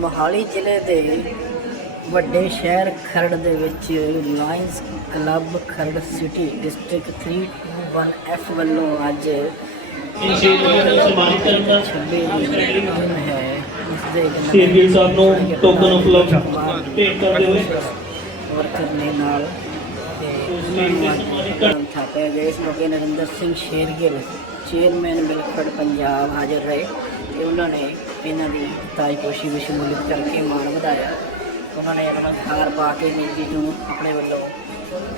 ਮੋਹਾਲੀ ਜ਼ਿਲ੍ਹੇ ਦੇ ਵੱਡੇ ਸ਼ਹਿਰ ਖਰੜ ਦੇ ਵਿੱਚ lions club Kharar city district 321F ਵੱਲੋਂ ਅੱਜ ਇਹ ਸ਼ੇਰਗਿਲ ਨੂੰ ਸਨਮਾਨਿਤ ਕਰਨ ਦਾ 26 ਦੀ ਦਿਨ ਹੈ। ਇਸ ਦੇ ਨਾਲ ਸ਼ੇਰਗਿਲ ਸਾਹਿਬ ਨੂੰ ਟੋਕਨ ਉਪਲਬਧ ਭੇਟ ਕਰਦੇ ਹੋਏ ਵਰਕਰ ਨੇ ਨਾਲ ਤੇ ਉਹਨਾਂ ਥਾਪਿਆ ਗਿਆ। ਇਸ ਮੌਕੇ ਨਰਿੰਦਰ ਸਿੰਘ ਸ਼ੇਰਗਿੱਲ ਚੇਅਰਮੈਨ ਬਿਲਕੜ ਪੰਜਾਬ ਹਾਜ਼ਰ ਰਹੇ ਤੇ ਉਹਨਾਂ ਨੇ ਇਹਨਾਂ ਦੀ ਤਾਜਪੋਸ਼ੀ ਵਿੱਚ ਸ਼ਮੂਲੀਅਤ ਕਰਕੇ ਮਾਣ ਵਧਾਇਆ। ਉਹਨਾਂ ਨੇ ਆਪਣਾ ਹਾਰ ਪਾ ਕੇ ਵੀਰ ਜੀ ਨੂੰ ਆਪਣੇ ਵੱਲੋਂ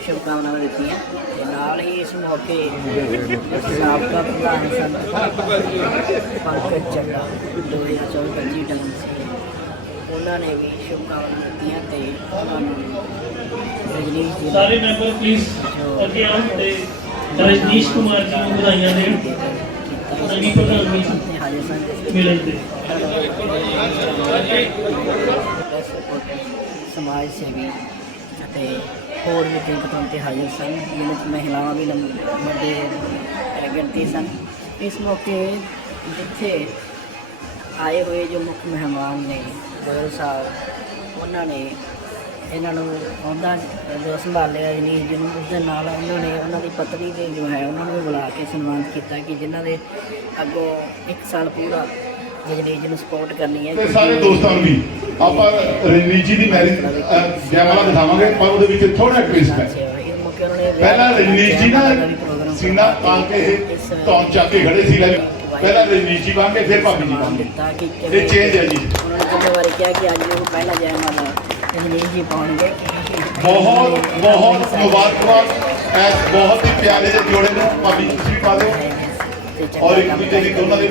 ਸ਼ੁਭਕਾਮਨਾਵਾਂ ਦਿੱਤੀਆਂ ਤੇ ਨਾਲ ਹੀ ਇਸ ਮੌਕੇ ਸਾਬਕਾ ਪ੍ਰਧਾਨ ਸੰਤ ਪੰਕਜ ਚੱਲਾ 2024 ਟਾਈਮ ਸੀ। ਉਹਨਾਂ ਨੇ ਵੀ ਸ਼ੁਭਕਾਮਨਾਵਾਂ ਦਿੱਤੀਆਂ ਤੇ ਉਹਨਾਂ ਨੂੰ ਰਜਨੀਸ਼ ਜੀ ਸਾਰੇ ਮੈਂਬਰ ਪਲੀਜ਼ ਅੱਗੇ ਆਉਣ ਤੇ ਰਜਨੀਸ਼ ਕੁਮਾਰ ਜੀ ਨੂੰ ਵਧਾਈਆਂ ਦੇਣ। ਨਵੀਂ ਪ੍ਰਧਾਨ ਜੀ ਹਾਜ਼ਰ ਸਨ। ਮਿਲਣ ਤੇ। ਸਮਾਜ ਸੇਵੀ ਅਤੇ ਹੋਰ ਵੀ ਕਈ ਪਤਵੰਤੇ ਹਾਜ਼ਰ ਸਨ ਜਿਨ੍ਹਾਂ ਵਿੱਚ ਮਹਿਲਾਵਾਂ ਵੀ ਲੰਮ- ਵੱਡੇ ਅਹ, ਗਿਣਤੀ ਸਨ। ਇਸ ਮੌਕੇ ਜਿੱਥੇ ਆਏ ਹੋਏ ਜੋ ਮੁੱਖ ਮਹਿਮਾਨ ਨੇ ਗੋਇਲ ਸਾਹਿਬ ਉਹਨਾਂ ਨੇ ਇਹਨਾਂ ਨੂੰ ਉਹਦਾ ਜੋ ਸੰਭਾਲਿਆ ਜੀ ਜਿਹਨੂੰ ਉਸ ਦੇ ਨਾਲ ਉਹਨਾਂ ਨੇ ਉਹਨਾਂ ਦੀ ਪਤਨੀ ਦੇ ਜੋ ਹੈ ਉਹਨਾਂ ਨੂੰ ਵੀ ਬੁਲਾ ਕੇ ਸਨਮਾਨਿਤ ਕੀਤਾ ਕਿ ਜਿਨ੍ਹਾਂ ਦੇ ਅੱਗੋਂ ਇੱਕ ਸਾਲ ਪੂਰਾ ਰਜਨੀਸ਼ ਨੂੰ ਸਪੋਰਟ ਕਰਨੀ ਹੈ ਤੇ ਸਾਰੇ ਦੋਸਤਾਂ ਨੂੰ ਵੀ ਆਪਾਂ ਰਣਜੀਤ ਜੀ ਦੀ ਮੈਰਿਜ ਜੈਮਾਲਾ ਦਿਖਾਵਾਂਗੇ ਪਰ ਉਹਦੇ ਵਿੱਚ ਥੋੜਾ ਟਵਿਸਟ ਹੈ। ਪਹਿਲਾਂ ਰਣਜੀਤ ਜੀ ਨਾ ਸੀਨਾ ਪਾ ਕੇ ਤੌਣ ਚੱਕ ਕੇ ਖੜੇ ਸੀ ਲੈ ਪਹਿਲਾਂ ਰਣਜੀਤ ਜੀ ਕੇ ਫਿਰ ਭਾਬੀ ਜੀ ਕਿ ਇਹ ਚੇਂਜ ਹੈ ਜੀ। ਉਹਨਾਂ ਨੇ ਕਿੰਨੇ ਵਾਰੀ ਕਿਹਾ ਕਿ ਅੱਜ ਉਹ ਪਹਿਲਾ ਜੈਮਾਲਾ ਰਜਨੀਸ਼ ਜੀ ਪਾਉਣਗੇ। ਕਿ ਬਹੁਤ ਬਹੁਤ ਮੁਬਾਰਕਬਾਦ ਐਸ ਬਹੁਤ ਹੀ ਪਿਆਰੇ ਜਿਹੇ ਜੋੜੇ ਨੂੰ। ਭਾਬੀ ਜੀ ਪਾ ਦਿਓ। ਤੇ ਔਰ ਇੱਕ ਦੂਜੇ ਦੀ ਦੋਨਾਂ ਦੇ।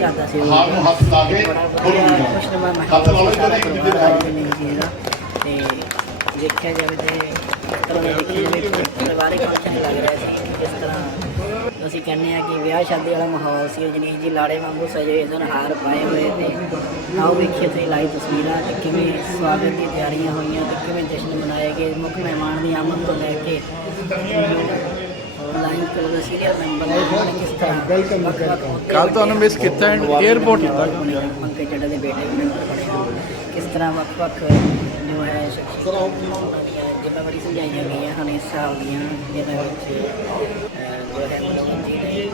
ਹਾਰ ਨੂੰ ਹੱਥ ਲਾ ਕੇ ਬੋਲੋ ਵੀ ਹੱਥ ਲਾ ਲਓ ਇੱਕ ਦੂਜੇ ਦੇ ਹਾਰ ਤੇ ਦੇਖਿਆ ਜਾਵੇ ਤੇ ਕਿ ਪਰਿਵਾਰਿਕ ਫੰਕਸ਼ਨ ਲੱਗ ਰਿਹਾ ਸੀ। ਕਿਸ ਤਰ੍ਹਾਂ ਅਸੀਂ ਕਹਿੰਦੇ ਆ ਕਿ ਵਿਆਹ ਸ਼ਾਦੀ ਵਾਲਾ ਮਾਹੌਲ ਸੀ। ਰਜਨੀਸ਼ ਜੀ ਲਾੜੇ ਵਾਂਗੂ ਸਜੇ ਸਨ ਹਾਰ ਪਾਏ ਹੋਏ ਤੇ ਆਓ ਵੇਖੀਏ ਤੁਸੀਂ ਲਾਈਵ ਤਸਵੀਰਾਂ ਤੇ ਕਿਵੇਂ ਸਵਾਗਤ ਦੀ ਤਿਆਰੀਆਂ ਹੋਈਆਂ ਤੇ ਕਿਵੇਂ ਜਸ਼ਨ ਮਨਾਏ ਗਏ। ਮੁੱਖ ਮਹਿਮਾਨ ਦੀ ਆਮਦ ਤੋਂ ਲੈ ਕੇ ਲਾਈਨ ਕਲਰ ਦਾ ਸੀਰੀਅਲ ਕਿਸ ਤਰ੍ਹਾਂ ਵੈਲਕਮ ਕੱਲ੍ਹ ਤੁਹਾਨੂੰ miss ਕੀਤਾ ਹੈ, airport ਕੀਤਾ। ਪੰਕਜ ਚੱਡਾ ਦੇ ਬੇਟੇ ਮੈਂਬਰ ਬਣੇ ਕਿਸ ਤਰ੍ਹਾਂ ਵੱਖ-ਵੱਖ ਜੋ ਹੈ ਜ਼ਿੰਮੇਵਾਰੀ ਸਮਝਾਈਆਂ ਗਈਆਂ ਹਨ ਇਸ ਸਾਲ ਦੀਆਂ ਜਿਹਨਾਂ ਵਿੱਚ ਅਹ, ਜੋ ਹੈ ਮਨੋਰੰਜਨ ਜੀ ਨੇ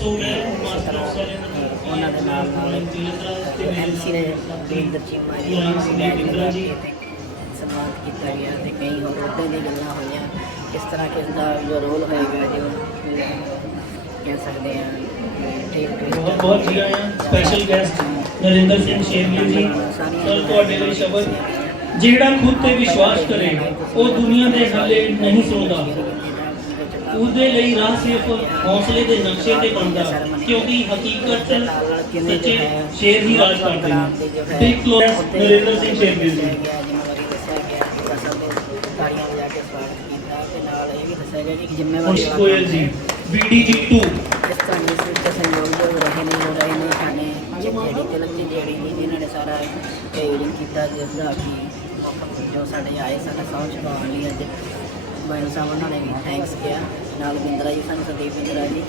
ਸੋ ਮੈਂ ਮਾਸਟਰ ਆਫ ਸਰਜਨ ਉਹਨਾਂ ਦੇ ਨਾਲ ਨਾਲ ਐਮਸੀ ਨੇ ਚੀਮਾ ਜੀ ਉਹਨਾਂ ਨੂੰ ਸਨਮਾਨਿਤ ਕੀਤਾ ਗਿਆ ਤੇ ਕਈ ਹੋਰ ਉੱਦਾਂ ਦੀਆਂ ਗੱਲਾਂ ਹੋਈਆਂ। ਕਿਸ ਤਰ੍ਹਾਂ ਕਿਸ ਦਾ ਜੋ ਰੋਲ ਹੋਏਗਾ ਜੋ ਕਹਿ ਸਕਦੇ ਆ ਬਹੁਤ ਬਹੁਤ ਜੀ ਆਇਆਂ special guest Narinder Singh Shergill ji. Sir ਤੁਹਾਡੇ ਲਈ ਸ਼ਬਦ ਜਿਹੜਾ ਖੁਦ ਤੇ ਵਿਸ਼ਵਾਸ ਕਰੇ ਉਹ ਦੁਨੀਆ ਦੇ ਹੱਲੇ ਨਹੀਂ ਸੁਣਦਾ ਉਹਦੇ ਲਈ ਰਾਹ ਸਿਰਫ ਹੌਸਲੇ ਦੇ ਨਕਸ਼ੇ ਤੇ ਬਣਦਾ ਕਿਉਂਕਿ ਹਕੀਕਤ ਸੱਚੇ ਸ਼ੇਰ ਹੀ ਰਾਜ ਕਰਦੇ ਨੇ। ਬਿਗ ਕਲੋਸ ਨਰਿੰਦਰ ਸਿੰਘ ਸ਼ੇਰਗਿਲ ਜੀ ਜ਼ਿੰਮੇਵਾਰੀ ਦੱਸਿਆ ਗਿਆ ਕਿ ਅਸਾਂ ਦੇ ਤਾੜੀਆਂ ਵਜਾ ਕੇ ਸਵਾਗਤ ਕੀਤਾ ਤੇ ਨਾਲ ਇਹ ਵੀ ਦੱਸਿਆ ਗਿਆ ਕਿ ਮੁਸ਼ ਜ਼ਿੰਮੇਵਾਰੀ ਗੋਇਲ ਜੀ ਬੀਡੀਜੀ 2 ਇਸ ਇਸ ਵਿੱਚ ਸਹਿਯੋਗ ਜੋ ਰਹੇ ਨੇ ਹੋ ਰਹੇ ਨੇ ਸਾਡੇ ਜਿਹੜੀ ਫਿਲਮ ਦੀ ਜਿਹੜੀ ਜੀ ਜਿਨ੍ਹਾਂ ਨੇ ਸਾਰਾ ਟ੍ਰੇਨਿੰਗ ਕੀਤਾ ਜਿਸ ਦਾ ਕਿ ਜੋ ਸਾਡੇ ਆਏ ਸਾਡੇ ਸੌਂ ਚੁਕਾਉਣ ਲਈ ਅੱਜ ਬਾਇਲ ਸਾਹਿਬ ਉਹਨਾਂ ਨੇ ਵੀ ਥੈਂਕਸ ਕਿਹਾ। ਨਾਲ ਬਿੰਦਰਾ ਜੀ ਸਾਨੂੰ ਸੰਦੀਪ ਬਿੰਦਰਾ ਜੀ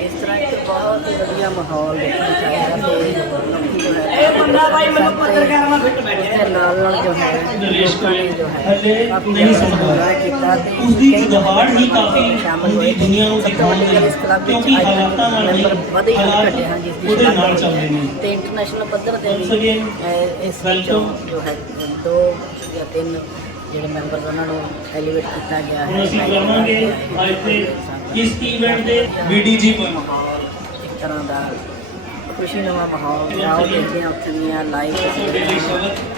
ਇਸ ਤਰ੍ਹਾਂ ਇੱਕ ਬਹੁਤ ਹੀ ਵਧੀਆ ਮਾਹੌਲ ਦੇਖਣ ਚ ਆਇਆ ਤੇ ਲੋਕੀ ਜੋ ਹੈ ਇਹ ਬੰਦਾ ਭਾਈ ਮੈਨੂੰ ਪੱਤਰਕਾਰ ਨਾਲ ਫਿੱਟ ਬੈਠੇ ਨਾਲ ਨਾਲ ਜੋ ਹੈ ਨਰੇਸ਼ ਲੋਕਾਂ ਨੇ ਜੋ ਹੈ ਹਲੇ ਨਹੀਂ। ਇੰਜੋਏ ਕੀਤਾ ਤੇ ਉਸਦੀ ਕਈ ਦਹਾੜ ਹੀ ਕਾਫੀ ਸ਼ਾਮਲ ਹੋਏ ਦੁਨੀਆ ਨੂੰ ਵੱਡੀ ਗੱਲ ਇਸ ਕਲੱਬ ਵਿੱਚ ਕਿਉਂਕਿ ਅੱਜ ਤੱਕ ਮੈਂਬਰ ਵਧੇ ਹੀ ਘਟੇ ਹਨ ਜਿਸ ਦੀ ਉਹਦੇ ਨਾਲ ਚੱਲਦੇ ਨੇ। ਤੇ ਇੰਟਰਨੈਸ਼ਨਲ ਪੱਧਰ ਤੇ ਵੀ ਇਸ ਵਿੱਚੋਂ. ਜੋ ਹੈ ਦੋ ਜਾਂ ਤਿੰਨ ਜਿਹੜੇ ਮੈਂਬਰ ਉਹਨਾਂ ਨੂੰ ਐਲੀਵੇਟ ਕੀਤਾ ਗਿਆ ਹੁਣ ਅਸੀਂ ਕਰਾਂਗੇ ਅੱਜ ਦੇ ਇਸ ਇਵੈਂਟ ਦੇ ਪਰ ਮਾਹੌਲ ਇੱਕ ਤਰ੍ਹਾਂ ਦਾ ਖੁਸ਼ੀ ਨਵਾਂ ਮਾਹੌਲ ਆਓ ਦੇਖਦੇ ਹਾਂ ਉੱਥੇ ਦੀਆਂ ਲਾਈਵ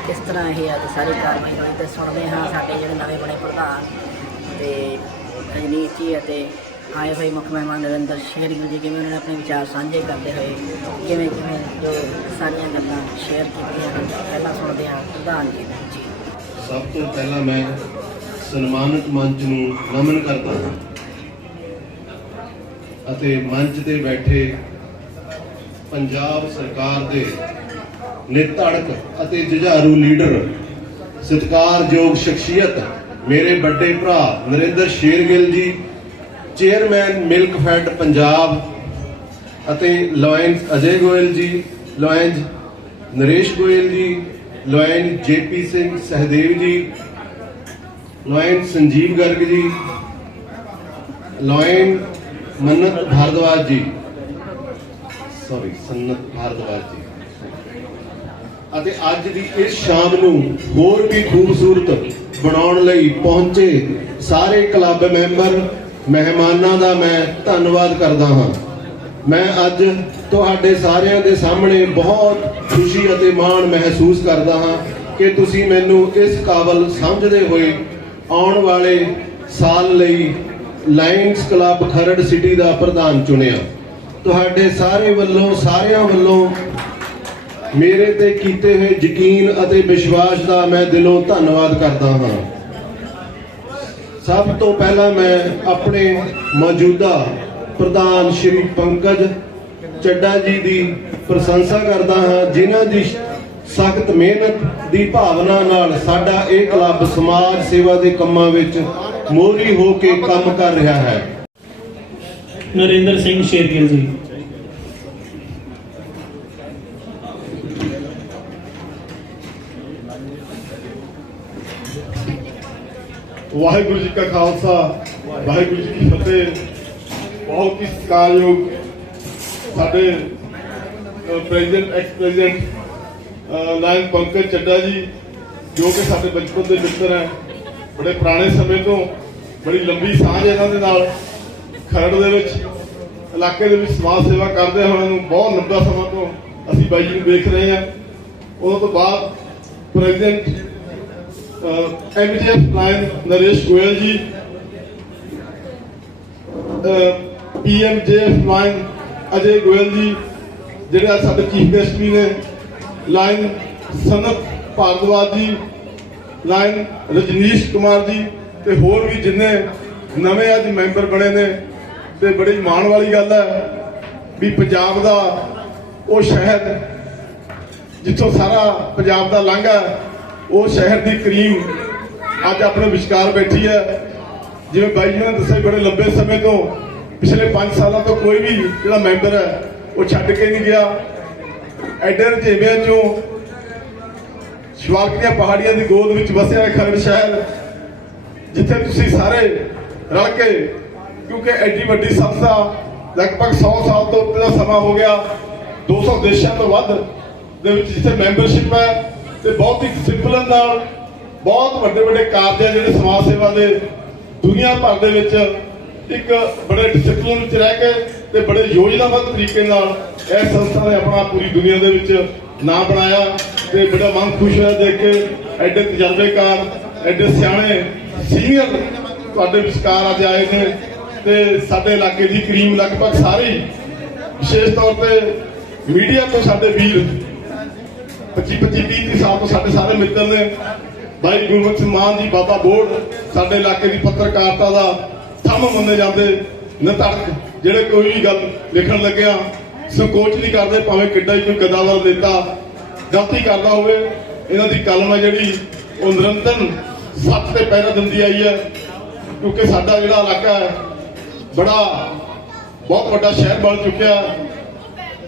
ਕਿਸ ਤਰ੍ਹਾਂ ਇਹ ਅੱਜ ਸਾਰੀ ਕਾਰਵਾਈ ਹੋਈ ਤੇ ਸੁਣਦੇ ਹਾਂ ਸਾਡੇ ਜਿਹੜੇ ਨਵੇਂ ਬਣੇ ਪ੍ਰਧਾਨ ਤੇ ਰਜਨੀਤ ਜੀ ਅਤੇ ਆਏ ਹੋਏ ਮੁੱਖ ਮਹਿਮਾਨ ਨਰਿੰਦਰ ਸ਼ੇਰਗਿਲ ਜੀ ਕਿਵੇਂ ਉਹਨਾਂ ਨੇ ਆਪਣੇ ਵਿਚਾਰ ਸਾਂਝੇ ਕਰਦੇ ਹੋਏ ਕਿਵੇਂ ਕਿਵੇਂ ਜੋ ਸਾਰੀਆਂ ਗੱਲਾਂ ਸ਼ੇਅਰ ਕੀਤੀਆਂ ਪਹਿਲਾਂ ਸੁਣਦੇ ਹਾਂ ਪ੍ਰਧਾਨ ਜੀ ਨੂੰ। ਸਭ ਤੋਂ ਪਹਿਲਾਂ ਮੈਂ ਸਨਮਾਨਿਤ ਮੰਚ ਨੂੰ ਨਮਨ ਕਰਦਾ ਹਾਂ ਅਤੇ ਮੰਚ ਤੇ ਬੈਠੇ ਪੰਜਾਬ ਸਰਕਾਰ ਦੇ ਨਿਤੜਕ ਅਤੇ ਜੁਝਾਰੂ ਲੀਡਰ, ਸਤਿਕਾਰਯੋਗ ਸ਼ਖਸੀਅਤ ਮੇਰੇ ਵੱਡੇ ਭਰਾ Narendra Shergill ji, chairman milk fed Punjab ਅਤੇ ਲਾਇਨਸ ਅਜੇ ਗੋਇਲ ਜੀ ਲਾਇਨਸ ਨਰੇਸ਼ ਗੋਇਲ ਜੀ ਲੋਇਨ ਜੇਪੀ ਸਿੰਘ ਸਹਦੇਵ ਜੀ ਲੋਇਨ ਸੰਜੀਵ ਗਰਗ ਜੀ ਲੋਇਨ ਮੰਨਤ ਭਾਰਦਵਾਜ ਜੀ। ਸੌਰੀ ਸੰਨਤ ਭਾਰਦਵਾਜ ਜੀ। ਅਤੇ ਅੱਜ ਦੀ ਇਸ ਸ਼ਾਮ ਨੂੰ ਹੋਰ ਵੀ ਖੂਬਸੂਰਤ ਬਣਾਉਣ ਲਈ ਪਹੁੰਚੇ ਸਾਰੇ ਕਲੱਬ ਮੈਂਬਰ, ਮਹਿਮਾਨਾਂ ਦਾ ਮੈਂ ਧੰਨਵਾਦ ਕਰਦਾ ਹਾਂ। ਮੈਂ ਅੱਜ ਤੁਹਾਡੇ ਸਾਰਿਆਂ ਦੇ ਸਾਹਮਣੇ ਬਹੁਤ ਖੁਸ਼ੀ ਅਤੇ ਮਾਣ ਮਹਿਸੂਸ ਕਰਦਾ ਹਾਂ ਕਿ ਤੁਸੀਂ ਮੈਨੂੰ ਇਸ ਕਾਬਲ ਸਮਝਦੇ ਹੋਏ ਆਉਣ ਵਾਲੇ ਸਾਲ ਲਈ ਲਾਇਨਸ ਕਲੱਬ ਖਰੜ ਸਿਟੀ ਦਾ ਪ੍ਰਧਾਨ ਚੁਣਿਆ। ਤੁਹਾਡੇ ਸਾਰੇ ਵੱਲੋਂ, ਸਾਰਿਆਂ ਵੱਲੋਂ ਮੇਰੇ ਤੇ ਕੀਤੇ ਹੋਏ ਯਕੀਨ ਅਤੇ ਵਿਸ਼ਵਾਸ ਦਾ ਮੈਂ ਦਿਲੋਂ ਧੰਨਵਾਦ ਕਰਦਾ ਹਾਂ। ਸਭ ਤੋਂ ਪਹਿਲਾਂ ਮੈਂ ਆਪਣੇ ਮੌਜੂਦਾ ਪ੍ਰਧਾਨ ਸ਼੍ਰੀ ਪੰਕਜ ਚੱਡਾ ਜੀ ਦੀ ਪ੍ਰਸ਼ੰਸਾ ਕਰਦਾ ਹਾਂ ਜਿਨ੍ਹਾਂ ਦੀ ਸਖਤ ਮਿਹਨਤ ਦੀ ਭਾਵਨਾ ਨਾਲ ਸਾਡਾ ਇਹ ਕਲੱਬ ਸਮਾਜ ਸੇਵਾ ਦੇ ਕੰਮਾਂ ਵਿੱਚ ਮੋਹਰੀ ਹੋ ਕੇ ਕੰਮ ਕਰ ਰਿਹਾ ਹੈ। ਨਰਿੰਦਰ ਸਿੰਘ ਸ਼ੇਰਗਿੱਲ ਜੀ। ਵਾਹਿਗੁਰੂ ਜੀ ਕਾ ਖਾਲਸਾ ਵਾਹਿਗੁਰੂ ਜੀ ਕੀ ਫਤਿਹ। ਬਹੁਤ ਹੀ ਸਤਿਕਾਰਯੋਗ ਸਾਡੇ president ex president lion Pankaj Chadda ji, ਜੋ ਕਿ ਸਾਡੇ ਬਚਪਨ ਦੇ ਮਿੱਤਰ ਹੈ, ਬੜੇ ਪੁਰਾਣੇ ਸਮੇਂ ਤੋਂ, ਬੜੀ ਲੰਬੀ ਸਾਂਝ ਇਹਨਾਂ ਦੇ ਨਾਲ, ਖਰੜ ਦੇ ਵਿੱਚ, ਇਲਾਕੇ ਦੇ ਵਿੱਚ ਸਮਾਜ ਸੇਵਾ ਕਰਦੇ ਹੋਏ ਨੂੰ ਬਹੁਤ ਲੰਬਾ ਸਮਾਂ ਤੋਂ ਅਸੀਂ ਬਾਈ ਜੀ ਨੂੰ ਦੇਖ ਰਹੇ ਹਾਂ। ਉਦੋਂ ਤੋਂ ਬਾਅਦ president MGF lion Naresh Goyal ji PMJF lion ਅਜੇ ਗੋਇਲ ਜੀ, ਜਿਹੜਾ ਸਾਡੇ ਚੀਫ ਗੈਸਟ ਵੀ ਨੇ ਲਾਈਨ ਸਨਤ ਭਾਰਦਵਾਜ ਜੀ ਲਾਈਨ ਰਜਨੀਸ਼ ਕੁਮਾਰ ਜੀ ਤੇ ਹੋਰ ਵੀ ਜਿੰਨੇ ਨਵੇਂ ਅੱਜ ਮੈਂਬਰ ਬਣੇ ਨੇ, ਤੇ ਬੜੀ ਮਾਣ ਵਾਲੀ ਗੱਲ ਹੈ ਵੀ ਪੰਜਾਬ ਦਾ ਉਹ ਸ਼ਹਿਰ ਜਿੱਥੋਂ ਸਾਰਾ ਪੰਜਾਬ ਦਾ ਲਾਂਘਾ ਉਹ ਸ਼ਹਿਰ ਦੀ ਕਰੀਮ ਅੱਜ ਆਪਣੇ ਵਿਚਕਾਰ ਬੈਠੀ ਹੈ। ਜਿਵੇਂ ਬਾਈ ਜੀ ਨੇ ਦੱਸਿਆ ਬੜੇ ਲੰਬੇ ਸਮੇਂ ਤੋਂ ਪਿਛਲੇ 5 ਸਾਲਾਂ ਤੋਂ ਕੋਈ ਵੀ ਜਿਹੜਾ ਮੈਂਬਰ ਹੈ, ਉਹ ਛੱਡ ਕੇ ਨਹੀਂ ਗਿਆ। ਐਡੇ ਰਜੇਵਿਆਂ ਚੋਂ ਸ਼ਿਵਾਲਕ ਦੀਆਂ ਪਹਾੜੀਆਂ ਦੀ ਗੋਦ ਵਿੱਚ ਵਸਿਆ ਹੈ ਖਰੜ ਸ਼ਹਿਰ, ਜਿੱਥੇ ਤੁਸੀਂ ਸਾਰੇ ਰਲ ਕੇ, ਕਿਉਂਕਿ ਐਡੀ ਵੱਡੀ ਸੰਸਥਾ ਲਗਭਗ 100 ਸਾਲ ਤੋਂ ਉੱਤੇ ਦਾ ਸਮਾਂ ਹੋ ਗਿਆ 200 ਦੇਸ਼ਾਂ ਤੋਂ ਵੱਧ ਦੇ ਵਿੱਚ ਜਿੱਥੇ ਮੈਂਬਰਸ਼ਿਪ ਹੈ, ਤੇ ਬਹੁਤ ਹੀ ਡਿਸਪਲਿਨ ਨਾਲ ਬਹੁਤ ਵੱਡੇ ਵੱਡੇ ਕਾਰਜ ਹੈ ਜਿਹੜੇ ਸਮਾਜ ਸੇਵਾ ਦੇ ਦੁਨੀਆ ਭਰ ਦੇ ਵਿੱਚ ਇੱਕ ਬੜੇ ਡਿਸਪਲਿਨ ਵਿੱਚ ਰਹਿ ਕੇ ਤੇ ਬੜੇ ਯੋਜਨਾਬੱਧ ਤਰੀਕੇ ਨਾਲ ਇਹ ਸੰਸਥਾ ਨੇ ਆਪਣਾ ਪੂਰੀ ਦੁਨੀਆ ਦੇ ਵਿੱਚ ਨਾਂ ਬਣਾਇਆ ਤੇ ਬੜਾ ਮਨ ਖੁਸ਼ ਹੋਇਆ ਦੇਖ ਕੇ। ਐਡੇ ਤਜਰਬੇਕਾਰ, ਐਡੇ ਸਿਆਣੇ ਸੀਨੀਅਰ ਤੁਹਾਡੇ ਵਿਚਕਾਰ ਅੱਜ ਆਏ ਨੇ ਤੇ ਸਾਡੇ ਇਲਾਕੇ ਦੀ ਕਰੀਮ ਲਗਭਗ ਸਾਰੇ, ਵਿਸ਼ੇਸ਼ ਤੌਰ ਤੇ ਮੀਡੀਆ ਤੋਂ ਸਾਡੇ ਵੀਰ 25 25 30 30 ਸਾਲ ਤੋਂ ਸਾਡੇ ਸਾਰੇ ਮਿੱਤਰ ਨੇ। ਭਾਈ ਗੁਰਮੁਖ ਸਿੰਘ ਮਾਨ ਜੀ, ਬਾਬਾ ਬੋੜ, ਸਾਡੇ ਇਲਾਕੇ ਦੀ ਪੱਤਰਕਾਰਤਾ ਦਾ ਥੰਮ ਮੰਨੇ ਜਾਂਦੇ ਨਤੜਕ ਜਿਹੜੇ ਕੋਈ ਵੀ ਗੱਲ ਲਿਖਣ ਲੱਗਿਆ ਸੰਕੋਚ ਨਹੀਂ ਕਰਦੇ, ਭਾਵੇਂ ਕਿੱਡਾ ਹੀ ਕੋਈ ਗਦਾਵਰ ਦਿੱਤਾ ਗਲਤੀ ਕਰਦਾ ਹੋਵੇ, ਇਹਨਾਂ ਦੀ ਕਲਮ ਹੈ ਜਿਹੜੀ ਉਹ ਨਿਰੰਤਰ ਸੱਤ ਤੇ ਪਹਿਰਾ ਦਿੰਦੀ ਆਈ ਹੈ, ਕਿਉਂਕਿ ਸਾਡਾ ਜਿਹੜਾ ਇਲਾਕਾ ਹੈ, ਬੜਾ, ਬਹੁਤ ਵੱਡਾ ਸ਼ਹਿਰ ਬਣ ਚੁੱਕਿਆ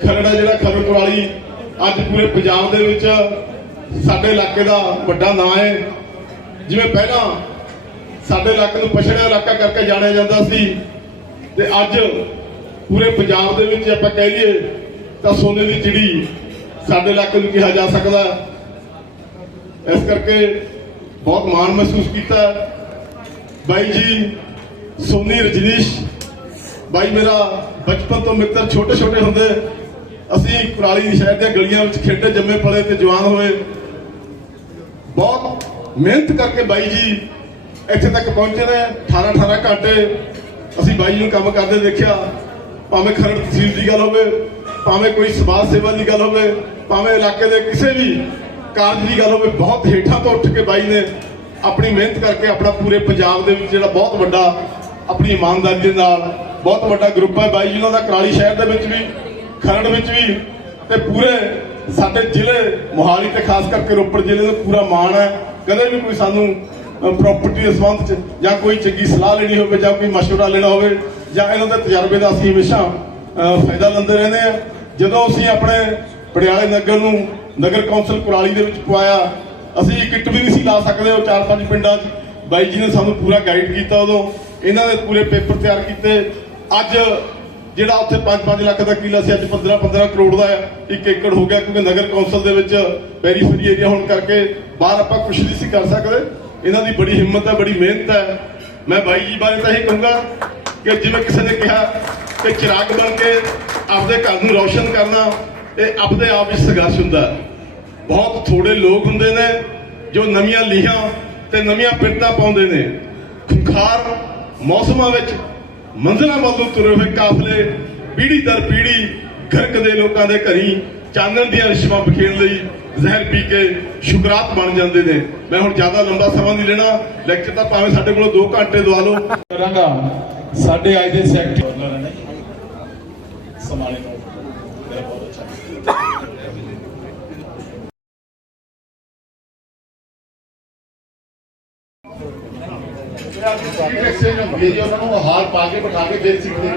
ਖਰੜਾ ਜਿਹੜਾ ਖਰੜ ਕੁਰਾਲੀ ਅੱਜ ਪੂਰੇ ਪੰਜਾਬ ਦੇ ਵਿੱਚ ਸਾਡੇ ਇਲਾਕੇ ਦਾ ਵੱਡਾ ਨਾਂ ਹੈ। ਜਿਵੇਂ ਪਹਿਲਾਂ ਸਾਡੇ ਇਲਾਕੇ ਨੂੰ ਪਛੜਿਆ ਇਲਾਕਾ ਕਰਕੇ ਜਾਣਿਆ ਜਾਂਦਾ ਸੀ। ਤੇ ਅੱਜ ਪੂਰੇ ਪੰਜਾਬ ਦੇ ਵਿੱਚ ਆਪਾਂ ਕਹਿ ਲਈਏ ਤਾਂ ਸੋਨੇ ਦੀ ਚਿੜੀ ਸਾਡੇ ਇਲਾਕੇ ਨੂੰ ਕਿਹਾ ਜਾ ਸਕਦਾ। ਇਸ ਕਰਕੇ ਬਹੁਤ ਮਾਣ ਮਹਿਸੂਸ ਕੀਤਾ। ਬਾਈ ਜੀ, ਸੋਨੀ, ਰਜਨੀਸ਼, ਬਾਈ ਮੇਰਾ ਬਚਪਨ ਤੋਂ ਮਿੱਤਰ ਛੋਟੇ ਛੋਟੇ ਹੁੰਦੇ। ਅਸੀਂ ਕੁਰਾਲੀ ਸ਼ਹਿਰ ਦੀਆਂ ਗਲੀਆਂ ਵਿੱਚ ਖੇਡੇ, ਜੰਮੇ, ਪਲੇ ਤੇ ਜਵਾਨ ਹੋਏ। ਬਹੁਤ ਮਿਹਨਤ ਕਰਕੇ ਬਾਈ ਜੀ ਇੱਥੇ ਤੱਕ ਪਹੁੰਚੇ ਨੇ 18 18 ਘੰਟੇ ਅਸੀਂ ਬਾਈ ਜੀ ਨੂੰ ਕੰਮ ਕਰਦੇ ਦੇਖਿਆ, ਭਾਵੇਂ ਖਰੜ ਤਹਿਸੀਲ ਦੀ ਗੱਲ ਹੋਵੇ, ਭਾਵੇਂ ਕੋਈ ਸਮਾਜ ਸੇਵਾ ਦੀ ਗੱਲ ਹੋਵੇ, ਭਾਵੇਂ ਇਲਾਕੇ ਦੇ ਕਿਸੇ ਵੀ ਕਾਰਜ ਦੀ ਗੱਲ ਹੋਵੇ, ਬਹੁਤ ਹੇਠਾਂ ਤੋਂ ਉੱਠ ਕੇ ਬਾਈ ਨੇ ਆਪਣੀ ਮਿਹਨਤ ਕਰਕੇ ਆਪਣਾ ਪੂਰੇ ਪੰਜਾਬ ਦੇ ਵਿੱਚ ਜਿਹੜਾ ਬਹੁਤ ਵੱਡਾ ਆਪਣੀ ਇਮਾਨਦਾਰੀ ਦੇ ਨਾਲ ਬਹੁਤ ਵੱਡਾ ਗਰੁੱਪ ਹੈ ਬਾਈ ਜੀ ਉਹਨਾਂ ਦਾ ਕਰਾਲੀ ਸ਼ਹਿਰ ਦੇ ਵਿੱਚ ਵੀ, ਖਰੜ ਵਿੱਚ ਵੀ ਤੇ ਪੂਰੇ ਸਾਡੇ ਜ਼ਿਲ੍ਹੇ ਮੋਹਾਲੀ ਤੇ ਖਾਸ ਕਰਕੇ ਰੋਪੜ ਜ਼ਿਲ੍ਹੇ ਦਾ ਪੂਰਾ ਮਾਣ ਹੈ। ਕਦੇ ਵੀ ਕੋਈ ਸਾਨੂੰ ਪ੍ਰਾਪਰਟੀ ਦੇ ਸੰਬੰਧ ਚ ਜਾਂ ਕੋਈ ਚੰਗੀ ਸਲਾਹ ਲੈਣੀ ਹੋਵੇ ਜਾਂ ਕੋਈ مشورہ ਲੈਣਾ ਹੋਵੇ ਜਾਂ ਇਹਨਾਂ ਦੇ ਤਜਰਬੇ ਦਾ ਅਸੀਂ ਹਮੇਸ਼ਾ ਅਹ, ਫਾਇਦਾ ਲੈਂਦੇ ਰਹਿੰਦੇ ਆ ਜਦੋਂ ਅਸੀਂ ਆਪਣੇ ਪਟਿਆਲੇ ਨਗਰ ਨੂੰ ਨਗਰ ਕੌਂਸਲ ਕੁਰਾਲੀ ਦੇ ਵਿੱਚ ਪਵਾਇਆ ਅਸੀਂ ਕਿੱਟ ਵੀ ਨਹੀਂ ਸੀ ਲਾ ਸਕਦੇ ਉਹ ਚਾਰ ਪੰਜ ਪਿੰਡਾਂ 'ਚ ਬਾਈ ਜੀ ਨੇ ਸਾਨੂੰ ਪੂਰਾ ਗਾਈਡ ਕੀਤਾ ਉਦੋਂ ਇਹਨਾਂ ਦੇ ਪੂਰੇ ਪੇਪਰ ਤਿਆਰ ਕੀਤੇ ਅੱਜ ਜਿਹੜਾ ਉੱਥੇ 5-5 ਲੱਖ ਦਾ ਕਿੱਲਾ ਸੀ ਅੱਜ 15-15 ਕਰੋੜ ਦਾ ਹੈ ਇੱਕ ਏਕੜ ਹੋ ਗਿਆ ਕਿਉਂਕਿ ਨਗਰ ਕੌਂਸਲ ਦੇ ਵਿੱਚ ਪੈਰੀਫੇਰੀ ਏਰੀਆ ਹੋਣ ਕਰਕੇ ਬਾਹਰ ਆਪਾਂ ਕੁਝ ਨਹੀਂ ਸੀ ਕਰ ਸਕਦੇ ਇਹਨਾਂ ਦੀ ਬੜੀ ਹਿੰਮਤ ਹੈ, ਬੜੀ ਮਿਹਨਤ ਹੈ। ਮੈਂ ਬਾਈ ਜੀ ਬਾਰੇ ਤਾਂ ਇਹ ਕਹੂੰਗਾ ਕਿ ਜਿਵੇਂ ਕਿਸੇ ਨੇ ਕਿਹਾ ਕਿ ਚਿਰਾਗ ਬਣ ਕੇ ਆਪਦੇ ਘਰ ਨੂੰ ਰੌਸ਼ਨ ਕਰਨਾ, ਇਹ ਆਪਦੇ ਆਪ ਵਿੱਚ ਸੰਘਰਸ਼ ਹੁੰਦਾ ਬਹੁਤ ਥੋੜੇ ਲੋਕ ਹੁੰਦੇ ਨੇ ਜੋ ਨਵੀਆਂ ਲੀਹਾਂ ਤੇ ਨਵੀਆਂ ਪਿਰਤਾਂ ਪਾਉਂਦੇ ਨੇ। ਖੁੰਖਾਰ ਮੌਸਮਾਂ ਵਿੱਚ ਮੰਜ਼ਲਾਂ ਵੱਲੋਂ ਤੁਰੇ ਹੋਏ ਕਾਫਲੇ, ਪੀੜ੍ਹੀ ਦਰ ਪੀੜ੍ਹੀ ਘਰਕਦੇ ਲੋਕਾਂ ਦੇ ਘਰੀ ਚਾਨਣ ਦੀਆਂ ਰਿਸ਼ਵਾਂ ਬਖੇਣ ਲਈ ਜ਼ਹਿਰ ਪੀ ਕੇ ਸ਼ੁਕਰਾਤ ਬਣ ਜਾਂਦੇ ਨੇ। ਮੈਂ ਹੁਣ ਜ਼ਿਆਦਾ ਲੰਬਾ ਸਮਾਂ ਨਹੀਂ ਲੈਣਾ। ਲੈਕਚਰ ਤਾਂ ਭਾਵੇਂ ਸਾਡੇ ਕੋਲੋਂ 2 ਘੰਟੇ ਦਵਾ ਲਓ। ਕਰਾਂਗਾ। ਸਾਡੇ ਅੱਜ ਦੇ ਸੈਕਟਰੀ ਸਮਾਲੇ ਨੂੰ ਮੇਰਾ ਬਹੁਤ ਅੱਛਾ। ਸੀਟ ਐਕਸਚੇਂਜ ਹੁੰਦੀ ਹੈ ਜੀ ਉਹਨਾਂ ਨੂੰ ਹਾਰ ਪਾ ਕੇ ਬਿਠਾ ਕੇ ਫਿਰ ਸਿੱਖਦੇ ਨੇ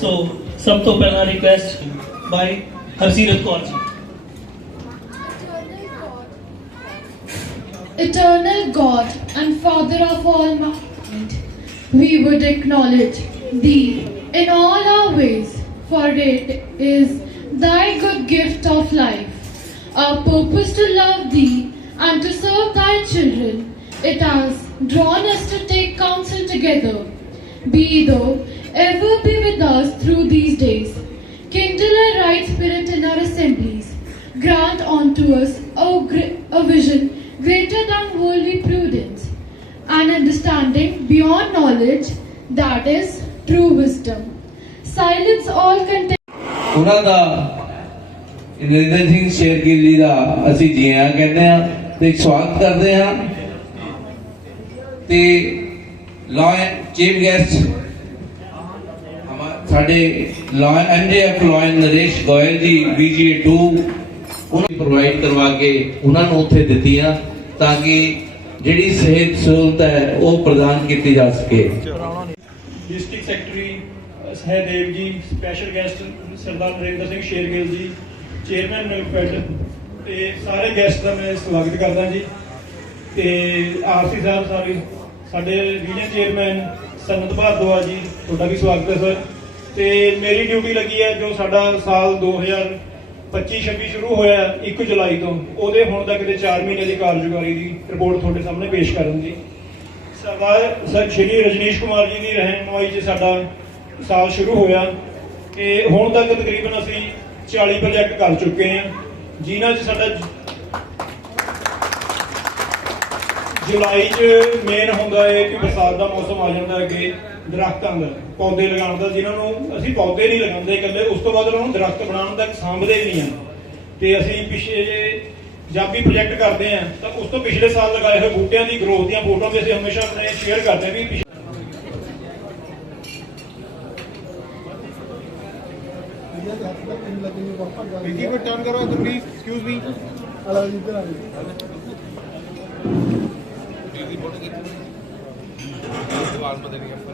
ਸੋ ਸਭ ਤੋਂ ਪਹਿਲਾਂ request by ਹਰਸੀਰਤ Kaur ji Eternal God and Father of all mankind, we would acknowledge Thee in all our ways, for it is Thy good gift of life. Our purpose to love Thee and to serve Thy children, it has drawn us to take counsel together. Be Thou ever be with us through these days. Kindle a right spirit in our assemblies. Grant unto us a, gr- a vision greater than worldly prudence, an understanding beyond knowledge, that is true wisdom. Silence all contempt. ਉਹਨਾਂ ਦਾ ਨਰਿੰਦਰ ਸਿੰਘ ਸ਼ੇਰਗਿੱਲ ਜੀ ਦਾ ਅਸੀਂ ਜੀ ਆਇਆਂ ਕਹਿੰਦੇ ਆ ਤੇ ਸਵਾਗਤ ਕਰਦੇ ਹਾਂ ਤੇ ਲਾਇਨ ਚੀਫ ਗੈਸਟ ਹਮਾ ਸਾਡੇ lion MGF lion Naresh Goyal ji BG 2 ਉਹਨਾਂ ਪ੍ਰੋਵਾਈਡ ਕਰਵਾ ਕੇ ਉਹਨਾਂ ਨੂੰ ਉੱਥੇ ਦਿੱਤੀਆਂ ਤਾਂ ਕਿ ਜਿਹੜੀ ਸਿਹਤ ਸਹੂਲਤ ਹੈ, ਉਹ ਪ੍ਰਦਾਨ ਕੀਤੀ ਜਾ ਸਕੇ। District secretary Sahdev ji special guest Sardar Narinder Singh Shergill ji chairman Milkfed ਤੇ ਸਾਰੇ ਗੈਸਟ ਦਾ ਮੈਂ ਸਵਾਗਤ ਕਰਦਾ ਜੀ। ਤੇ ਆਰਸੀ ਸਾਹਿਬ ਸਾਰੇ ਸਾਡੇ ਰੀਜਨ ਚੇਅਰਮੈਨ ਸਨਤ ਭਾਰਦਵਾਜ ਜੀ, ਤੁਹਾਡਾ ਵੀ ਸਵਾਗਤ ਹੈ ਸਰ ਤੇ ਮੇਰੀ ਡਿਊਟੀ ਲੱਗੀ ਹੈ ਜੋ ਸਾਡਾ ਸਾਲ 2025 26 ਸ਼ੁਰੂ ਹੋਇਆ 1 ਜੁਲਾਈ ਤੋਂ। ਉਹਦੇ ਹੁਣ ਤੱਕ ਦੇ 4 ਮਹੀਨੇ ਦੀ ਕਾਰਜਕਾਰੀ ਦੀ ਰਿਪੋਰਟ ਤੁਹਾਡੇ ਸਾਹਮਣੇ ਪੇਸ਼ ਕਰਨ ਦੀ। ਸਰਦਾਰ ਸਰ, ਸ਼੍ਰੀ ਰਜਨੀਸ਼ ਕੁਮਾਰ ਜੀ ਦੀ ਰਹਿਨਮਾਈ 'ਚ ਸਾਡਾ ਸਾਲ ਸ਼ੁਰੂ ਹੋਇਆ ਤੇ ਹੁਣ ਤੱਕ ਤਕਰੀਬਨ ਅਸੀਂ 40 ਪ੍ਰੋਜੈਕਟ ਕਰ ਚੁੱਕੇ ਹਾਂ। ਜਿਨ੍ਹਾਂ 'ਚ ਸਾਡਾ ਜੁਲਾਈ 'ਚ ਮੇਨ ਹੁੰਦਾ ਹੈ ਕਿ ਬਰਸਾਤ ਦਾ ਮੌਸਮ ਆ ਜਾਂਦਾ ਹੈ ਕਿ ਦਰਖਤਾਂ ਦਾ ਪੌਦੇ ਲਗਾਉਣ ਦਾ ਜਿਨ੍ਹਾਂ ਨੂੰ ਅਸੀਂ ਪੌਦੇ ਨਹੀਂ ਲਗਾਉਂਦੇ ਇਕੱਲੇ ਉਸ ਤੋਂ ਬਾਅਦ ਉਹਨਾਂ ਨੂੰ ਦਰਖਤ ਬਣਾਉਣ ਦਾ ਸਾਂਭਦੇ ਨਹੀਂ ਆ। ਤੇ ਅਸੀਂ ਪਿਛੇ ਜੇ ਪੰਜਾਬੀ ਪ੍ਰੋਜੈਕਟ ਕਰਦੇ ਆ ਤਾਂ ਉਸ ਤੋਂ ਪਿਛਲੇ ਸਾਲ ਲਗਾਏ ਹੋਏ ਬੂਟਿਆਂ ਦੀ ਗਰੋਥ ਦੀਆਂ ਫੋਟੋਆਂ ਵੀ ਅਸੀਂ ਹਮੇਸ਼ਾ ਆਪਣੇ ਸ਼ੇਅਰ ਕਰਦੇ ਵੀ ਵਿੱਕੀ ਕੋ ਟਰਨ ਕਰੋ ਇਧਰ ਪਲੀਜ਼ ਐਕਸਕਿਊਜ਼ ਮੀ ਅਲਾ ਜੀ ਇਧਰ ਆ ਜੀ ਦੀਵਾਰ ਬਦਲੀ ਆਪਾਂ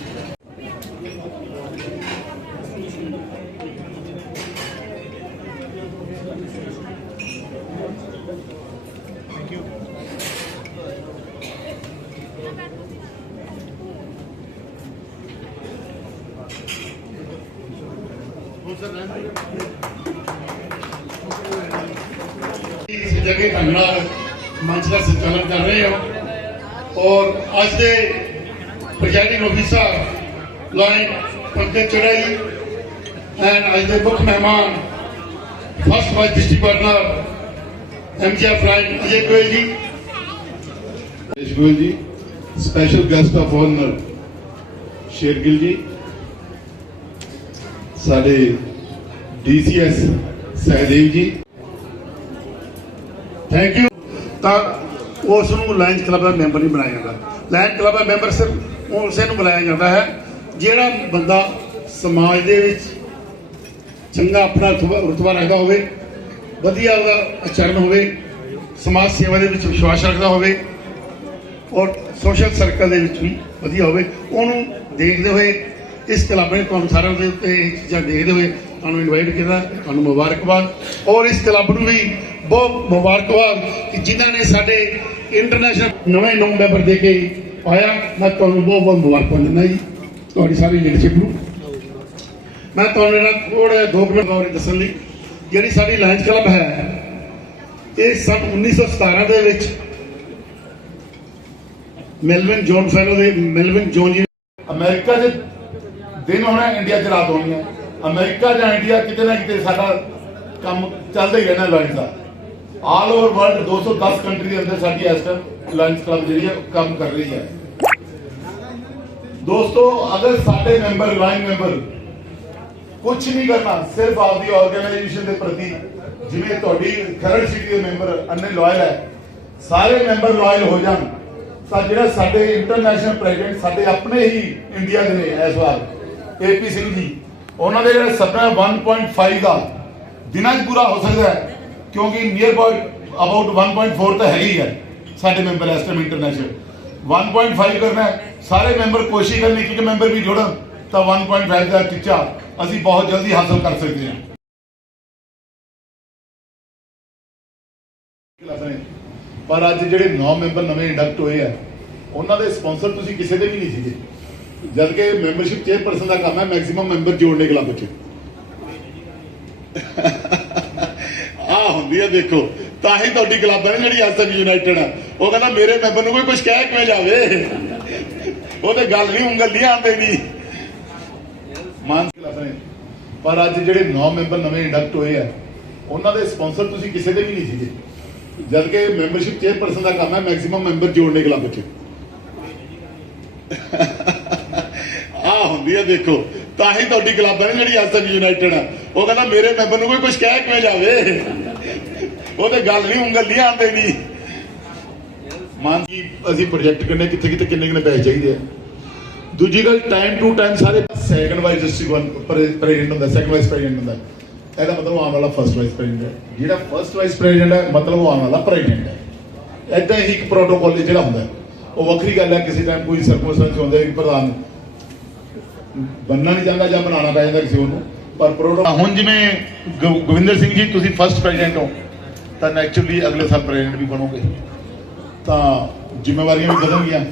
ਇਸ ਜਗ੍ਹਾ ਢੰਗ ਨਾਲ ਮੰਚ ਦਾ ਸੰਚਾਲਨ ਕਰ ਰਹੇ ਹੋ ਔਰ ਅੱਜ ਦੇ ਪ੍ਰੈਜ਼ਾਈਡਿੰਗ ਅਫੀਸਰ ਲਾਇਨ ਪੰਕਜ ਚੜਾਈ ਐਂਡ ਅੱਜ ਦੇ ਮੁੱਖ ਮਹਿਮਾਨ first vice district governor MGF lion Ajay Goyal ji ਰੇਸ਼ Goyal ji special guest of honour Shergill ji ਸਾਡੇ ਡੀਸੀਐਸ ਸਹਿਦੇਵ ਜੀ। ਥੈਂਕ ਯੂ ਤਾਂ ਉਸ ਨੂੰ ਲਾਇਨਸ ਕਲੱਬ ਦਾ ਮੈਂਬਰ ਨਹੀਂ ਬਣਾਇਆ ਜਾਂਦਾ। ਲਾਇਨਸ ਕਲੱਬ ਦਾ ਮੈਂਬਰ ਸਿਰਫ ਉਸੇ ਨੂੰ ਬੁਲਾਇਆ ਜਾਂਦਾ ਹੈ, ਜਿਹੜਾ ਬੰਦਾ ਸਮਾਜ ਦੇ ਵਿੱਚ ਚੰਗਾ ਆਪਣਾ ਰੁਤਬਾ ਰੁਤਬਾ ਰੱਖਦਾ ਹੋਵੇ, ਵਧੀਆ ਉਹਦਾ ਆਚਰਣ ਹੋਵੇ, ਸਮਾਜ ਸੇਵਾ ਦੇ ਵਿੱਚ ਵਿਸ਼ਵਾਸ ਰੱਖਦਾ ਹੋਵੇ, ਔਰ ਸੋਸ਼ਲ ਸਰਕਲ ਦੇ ਵਿੱਚ ਵੀ ਵਧੀਆ ਹੋਵੇ, ਉਹਨੂੰ ਦੇਖਦੇ ਹੋਏ, ਇਸ ਕਲੱਬ ਨੇ ਤੁਹਾਨੂੰ ਸਾਰਿਆਂ ਦੇ ਉੱਤੇ ਇਹ ਚੀਜ਼ਾਂ ਦੇਖਦੇ ਹੋਏ ਤੁਹਾਨੂੰ ਇਨਵਾਈਟ ਕੀਤਾ, ਤੁਹਾਨੂੰ ਮੁਬਾਰਕਬਾਦ। ਔਰ ਇਸ ਕਲੱਬ ਨੂੰ ਵੀ ਬਹੁਤ ਮੁਬਾਰਕਬਾਦ ਕਿ ਜਿਨ੍ਹਾਂ ਨੇ ਸਾਡੇ ਇੰਟਰਨੈਸ਼ਨਲ ਨਵੇਂ ਨੌਂ ਮੈਂਬਰ ਦੇ ਕੇ ਆਇਆ। ਮੈਂ ਤੁਹਾਨੂੰ ਬਹੁਤ ਬਹੁਤ ਮੁਬਾਰਕਾਂ ਦਿੰਦਾ ਜੀ, ਤੁਹਾਡੀ ਸਾਰੀ ਲੀਡਰਸ਼ਿਪ ਨੂੰ। ਮੈਂ ਤੁਹਾਨੂੰ ਇਹਨਾਂ ਥੋੜਾ ਦੋ ਕੁ ਮਿੰਟ ਬਾਰੇ ਦੱਸਣ ਲਈ, ਜਿਹੜੀ ਸਾਡੀ ਲਾਇਨਸ ਕਲੱਬ ਹੈ, ਇਹ ਸਨ 1917 ਦੇ ਵਿੱਚ ਮੈਲਵਿਨ ਜੋਨ ਫੈਲੋ ਦੇ ਮੈਲਵਿਨ ਜੋਨ ਜੀ ਅਮਰੀਕਾ ਦੇ ਦਿਨ ਹੋਣਾ, ਇੰਡੀਆ 'ਚ ਰਾਤ ਹੋਣੀ ਹੈ। ਅਮਰੀਕਾ ਜਾਂ ਇੰਡੀਆ ਕਿਤੇ ਨਾ ਕਿਤੇ ਸਾਡਾ ਕੰਮ ਚੱਲਦਾ ਹੀ ਰਹਿਣਾ ਲਾਈਨ ਦਾ। ਆਲ ਓਵਰ ਵਰਲਡ 210 ਕੰਟਰੀ ਦੇ ਅੰਦਰ ਸਾਡੀ ਇਸ ਟਾਈਮ ਲਾਇਨਸ ਕਲੱਬ ਜਿਹੜੀ ਹੈ ਕੰਮ ਕਰ ਰਹੀ ਹੈ। ਦੋਸਤੋ, ਅਗਰ ਸਾਡੇ ਮੈਂਬਰ ਲਾਈਨ ਮੈਂਬਰ ਕੁਝ ਨਹੀਂ ਕਰਨਾ, ਸਿਰਫ ਆਪਦੀ ਆਰਗੇਨਾਈਜੇਸ਼ਨ ਦੇ ਪ੍ਰਤੀ, ਜਿਵੇਂ ਤੁਹਾਡੀ ਖਰੜ ਸਿਟੀ ਦੇ ਮੈਂਬਰ ਅੰਨੇ ਲਾਇਲ ਹੈ, ਸਾਰੇ ਮੈਂਬਰ ਲਾਇਲ ਹੋ ਜਾਣ, ਤਾਂ ਜਿਹੜਾ ਸਾਡੇ ਇੰਟਰਨੈਸ਼ਨਲ ਪ੍ਰੈਜ਼ੀਡੈਂਟ ਸਾਡੇ ਆਪਣੇ ਹੀ ਇੰਡੀਆ ਦੇ ਨੇ ਇਸ ਵਾਰ ਏਪੀ ਸਿੰਘ ਜੀ। ਉਹਨਾਂ ਦੇ ਜਿਹੜਾ ਸੁਪਨਾ 1.5 ਦਾ, ਦਿਨਾਂ 'ਚ ਪੂਰਾ ਹੋ ਸਕਦਾ ਹੈ, ਕਿਉਂਕਿ ਨੀਅਰ ਅਬਾਊਟ ਅਬਾਊਟ 1.4 ਤਾਂ ਹੈ ਹੀ ਹੈ ਸਾਡੇ ਮੈਂਬਰ ਇਸ ਇੰਟਰਨੈਸ਼ਨਲ 1.5 ਕਰਨਾ ਸਾਰੇ ਮੈਂਬਰ ਕੋਸ਼ਿਸ਼ ਕਰਨੀ ਇੱਕ ਮੈਂਬਰ ਵੀ ਜੋੜਨ, ਤਾਂ 1.5 ਦਾ ਟੀਚਾ ਅਸੀਂ ਬਹੁਤ ਜਲਦੀ ਹਾਸਲ ਕਰ ਸਕਦੇ ਹਾਂ। ਪਰ ਅੱਜ ਜਿਹੜੇ 9 ਮੈਂਬਰ ਨਵੇਂ ਇੰਡਕਟ ਹੋਏ ਆ ਉਹਨਾਂ ਦੇ ਸਪਾਂਸਰ ਤੁਸੀਂ ਕਿਸੇ ਦੇ ਵੀ ਨਹੀਂ ਸੀਗੇ। ਜਦ ਕਿ ਮੈਂਬਰਸ਼ਿਪ ਚੇਅਰਪਰਸਨ ਦਾ ਕੰਮ ਹੈ ਮੈਕਸਿਮਮ ਮੈਂਬਰ ਜੋੜਨੇ ਕਲੱਬ 'ਚ ਆ ਹੁੰਦੀ ਹੈ ਦੇਖੋ। ਤਾਂ ਹੀ ਤੁਹਾਡੀ ਕਲੱਬ ਹੈ ਜਿਹੜੀ ਅੱਜ ਤੱਕ ਯੂਨਾਈਟਿਡ ਆ। ਉਹ ਕਹਿੰਦਾ, ਮੇਰੇ ਮੈਂਬਰ ਨੂੰ ਕੋਈ ਕੁਝ ਕਹਿ ਕਿਵੇਂ ਜਾਵੇ? ਉਹ ਤੇ ਗੱਲ ਨਹੀਂ ਉਂਗਲੀਆਂ ਆਉਂਦੇ ਨਹੀਂ ਮਾਨ ਕਲੱਬ ਨੇ? ਪਰ ਅੱਜ ਜਿਹੜੇ 9 ਮੈਂਬਰ ਨਵੇਂ ਇੰਡਕਟ ਹੋਏ ਆ, ਉਹਨਾਂ ਦੇ ਸਪਾਂਸਰ ਤੁਸੀਂ ਕਿਸੇ ਦੇ ਵੀ ਨਹੀਂ ਸੀਗੇ। ਜਦ ਕਿ ਮੈਂਬਰਸ਼ਿਪ ਚੇਅਰਪਰਸਨ ਦਾ ਕੰਮ ਹੈ ਮੈਕਸਿਮਮ ਮੈਂਬਰ ਜੋੜਨੇ ਕਲੱਬ 'ਚ ਆ ਹੁੰਦੀ ਹੈ ਦੇਖੋ। ਤਾਂ ਹੀ ਤੁਹਾਡੀ ਕਲੱਬ ਹੈ ਜਿਹੜੀ ਅੱਜ ਤੱਕ ਯੂਨਾਈਟਿਡ ਆ। ਉਹ ਕਹਿੰਦਾ ਮੇਰੇ ਮੈਂਬਰ ਨੂੰ ਕੋਈ ਕੁਝ ਕਹਿ ਕਿਵੇਂ ਜਾਵੇ? ਉਹ ਤੇ ਗੱਲ ਨਹੀਂ ਉਂਗਲੀਆਂ ਆਉਂਦੇ ਨਹੀਂ ਮਾਨ ਜੀ, ਅਸੀਂ ਪ੍ਰੋਜੈਕਟ ਕਰਨੇ, ਕਿੱਥੇ ਕਿੱਥੇ, ਕਿੰਨੇ ਕਿੰਨੇ ਪੈਸੇ ਚਾਹੀਦੇ ਆ? ਦੂਜੀ ਗੱਲ ਟਾਈਮ ਟੂ ਟਾਈਮ ਸਾਰੇ ਸੈਕੰਡ ਵਾਈਸ ਡਿਸਟ੍ਰਿਕਟ ਪ੍ਰੈਜ਼ੀਡੈਂਟ ਹੁੰਦਾ ਸੈਕੰਡ ਵਾਈਸ ਪ੍ਰੈਜ਼ੀਡੈਂਟ ਹੁੰਦਾ। ਇਹਦਾ ਮਤਲਬ ਆਉਣ ਵਾਲਾ ਫਰਸਟ ਵਾਈਸ ਪ੍ਰੈਜ਼ੀਡੈਂਟ ਹੈ। ਜਿਹੜਾ ਫਰਸਟ ਵਾਈਸ ਪ੍ਰੈਜ਼ੀਡੈਂਟ ਹੈ, ਮਤਲਬ ਉਹ ਆਉਣ ਵਾਲਾ ਪ੍ਰੈਜ਼ੀਡੈਂਟ ਹੈ। ਐਦਾਂ ਹੀ ਇੱਕ ਪ੍ਰੋਟੋਕਾਲ ਜਿਹੜਾ ਹੁੰਦਾ। ਉਹ ਵੱਖਰੀ ਗੱਲ ਹੈ, ਕਿਸੇ ਟਾਈਮ ਕੋਈ ਸਰਕਮਸਟੈਂਸ ਹੁੰਦਾ ਹੈ ਪ੍ਰਧਾਨ ਬੰਨਣਾ ਨਹੀਂ ਚਾਹੁੰਦਾ ਜਾਂ ਬਣਾਉਣਾ ਪੈ ਜਾਂਦਾ ਕਿਸੇ ਨੂੰ ਪਰ ਪ੍ਰੋਟੋਕਾਲ ਹੁਣ ਜਿਵੇਂ ਗੋ- ਗੋਬਿੰਦਰ ਸਿੰਘ ਜੀ ਤੁਸੀਂ ਫਰਸਟ ਪ੍ਰੈਜ਼ੀਡੈਂਟ ਹੋ ਤਾਂ ਨੈਚੁਰਲੀ ਅਗਲੇ ਸਾਲ ਪ੍ਰੈਜ਼ੀਡੈਂਟ ਵੀ ਬਣੋਗੇ। ਤਾਂ ਜ਼ਿੰਮੇਵਾਰੀਆਂ ਵੀ ਵਧਣਗੀਆਂ।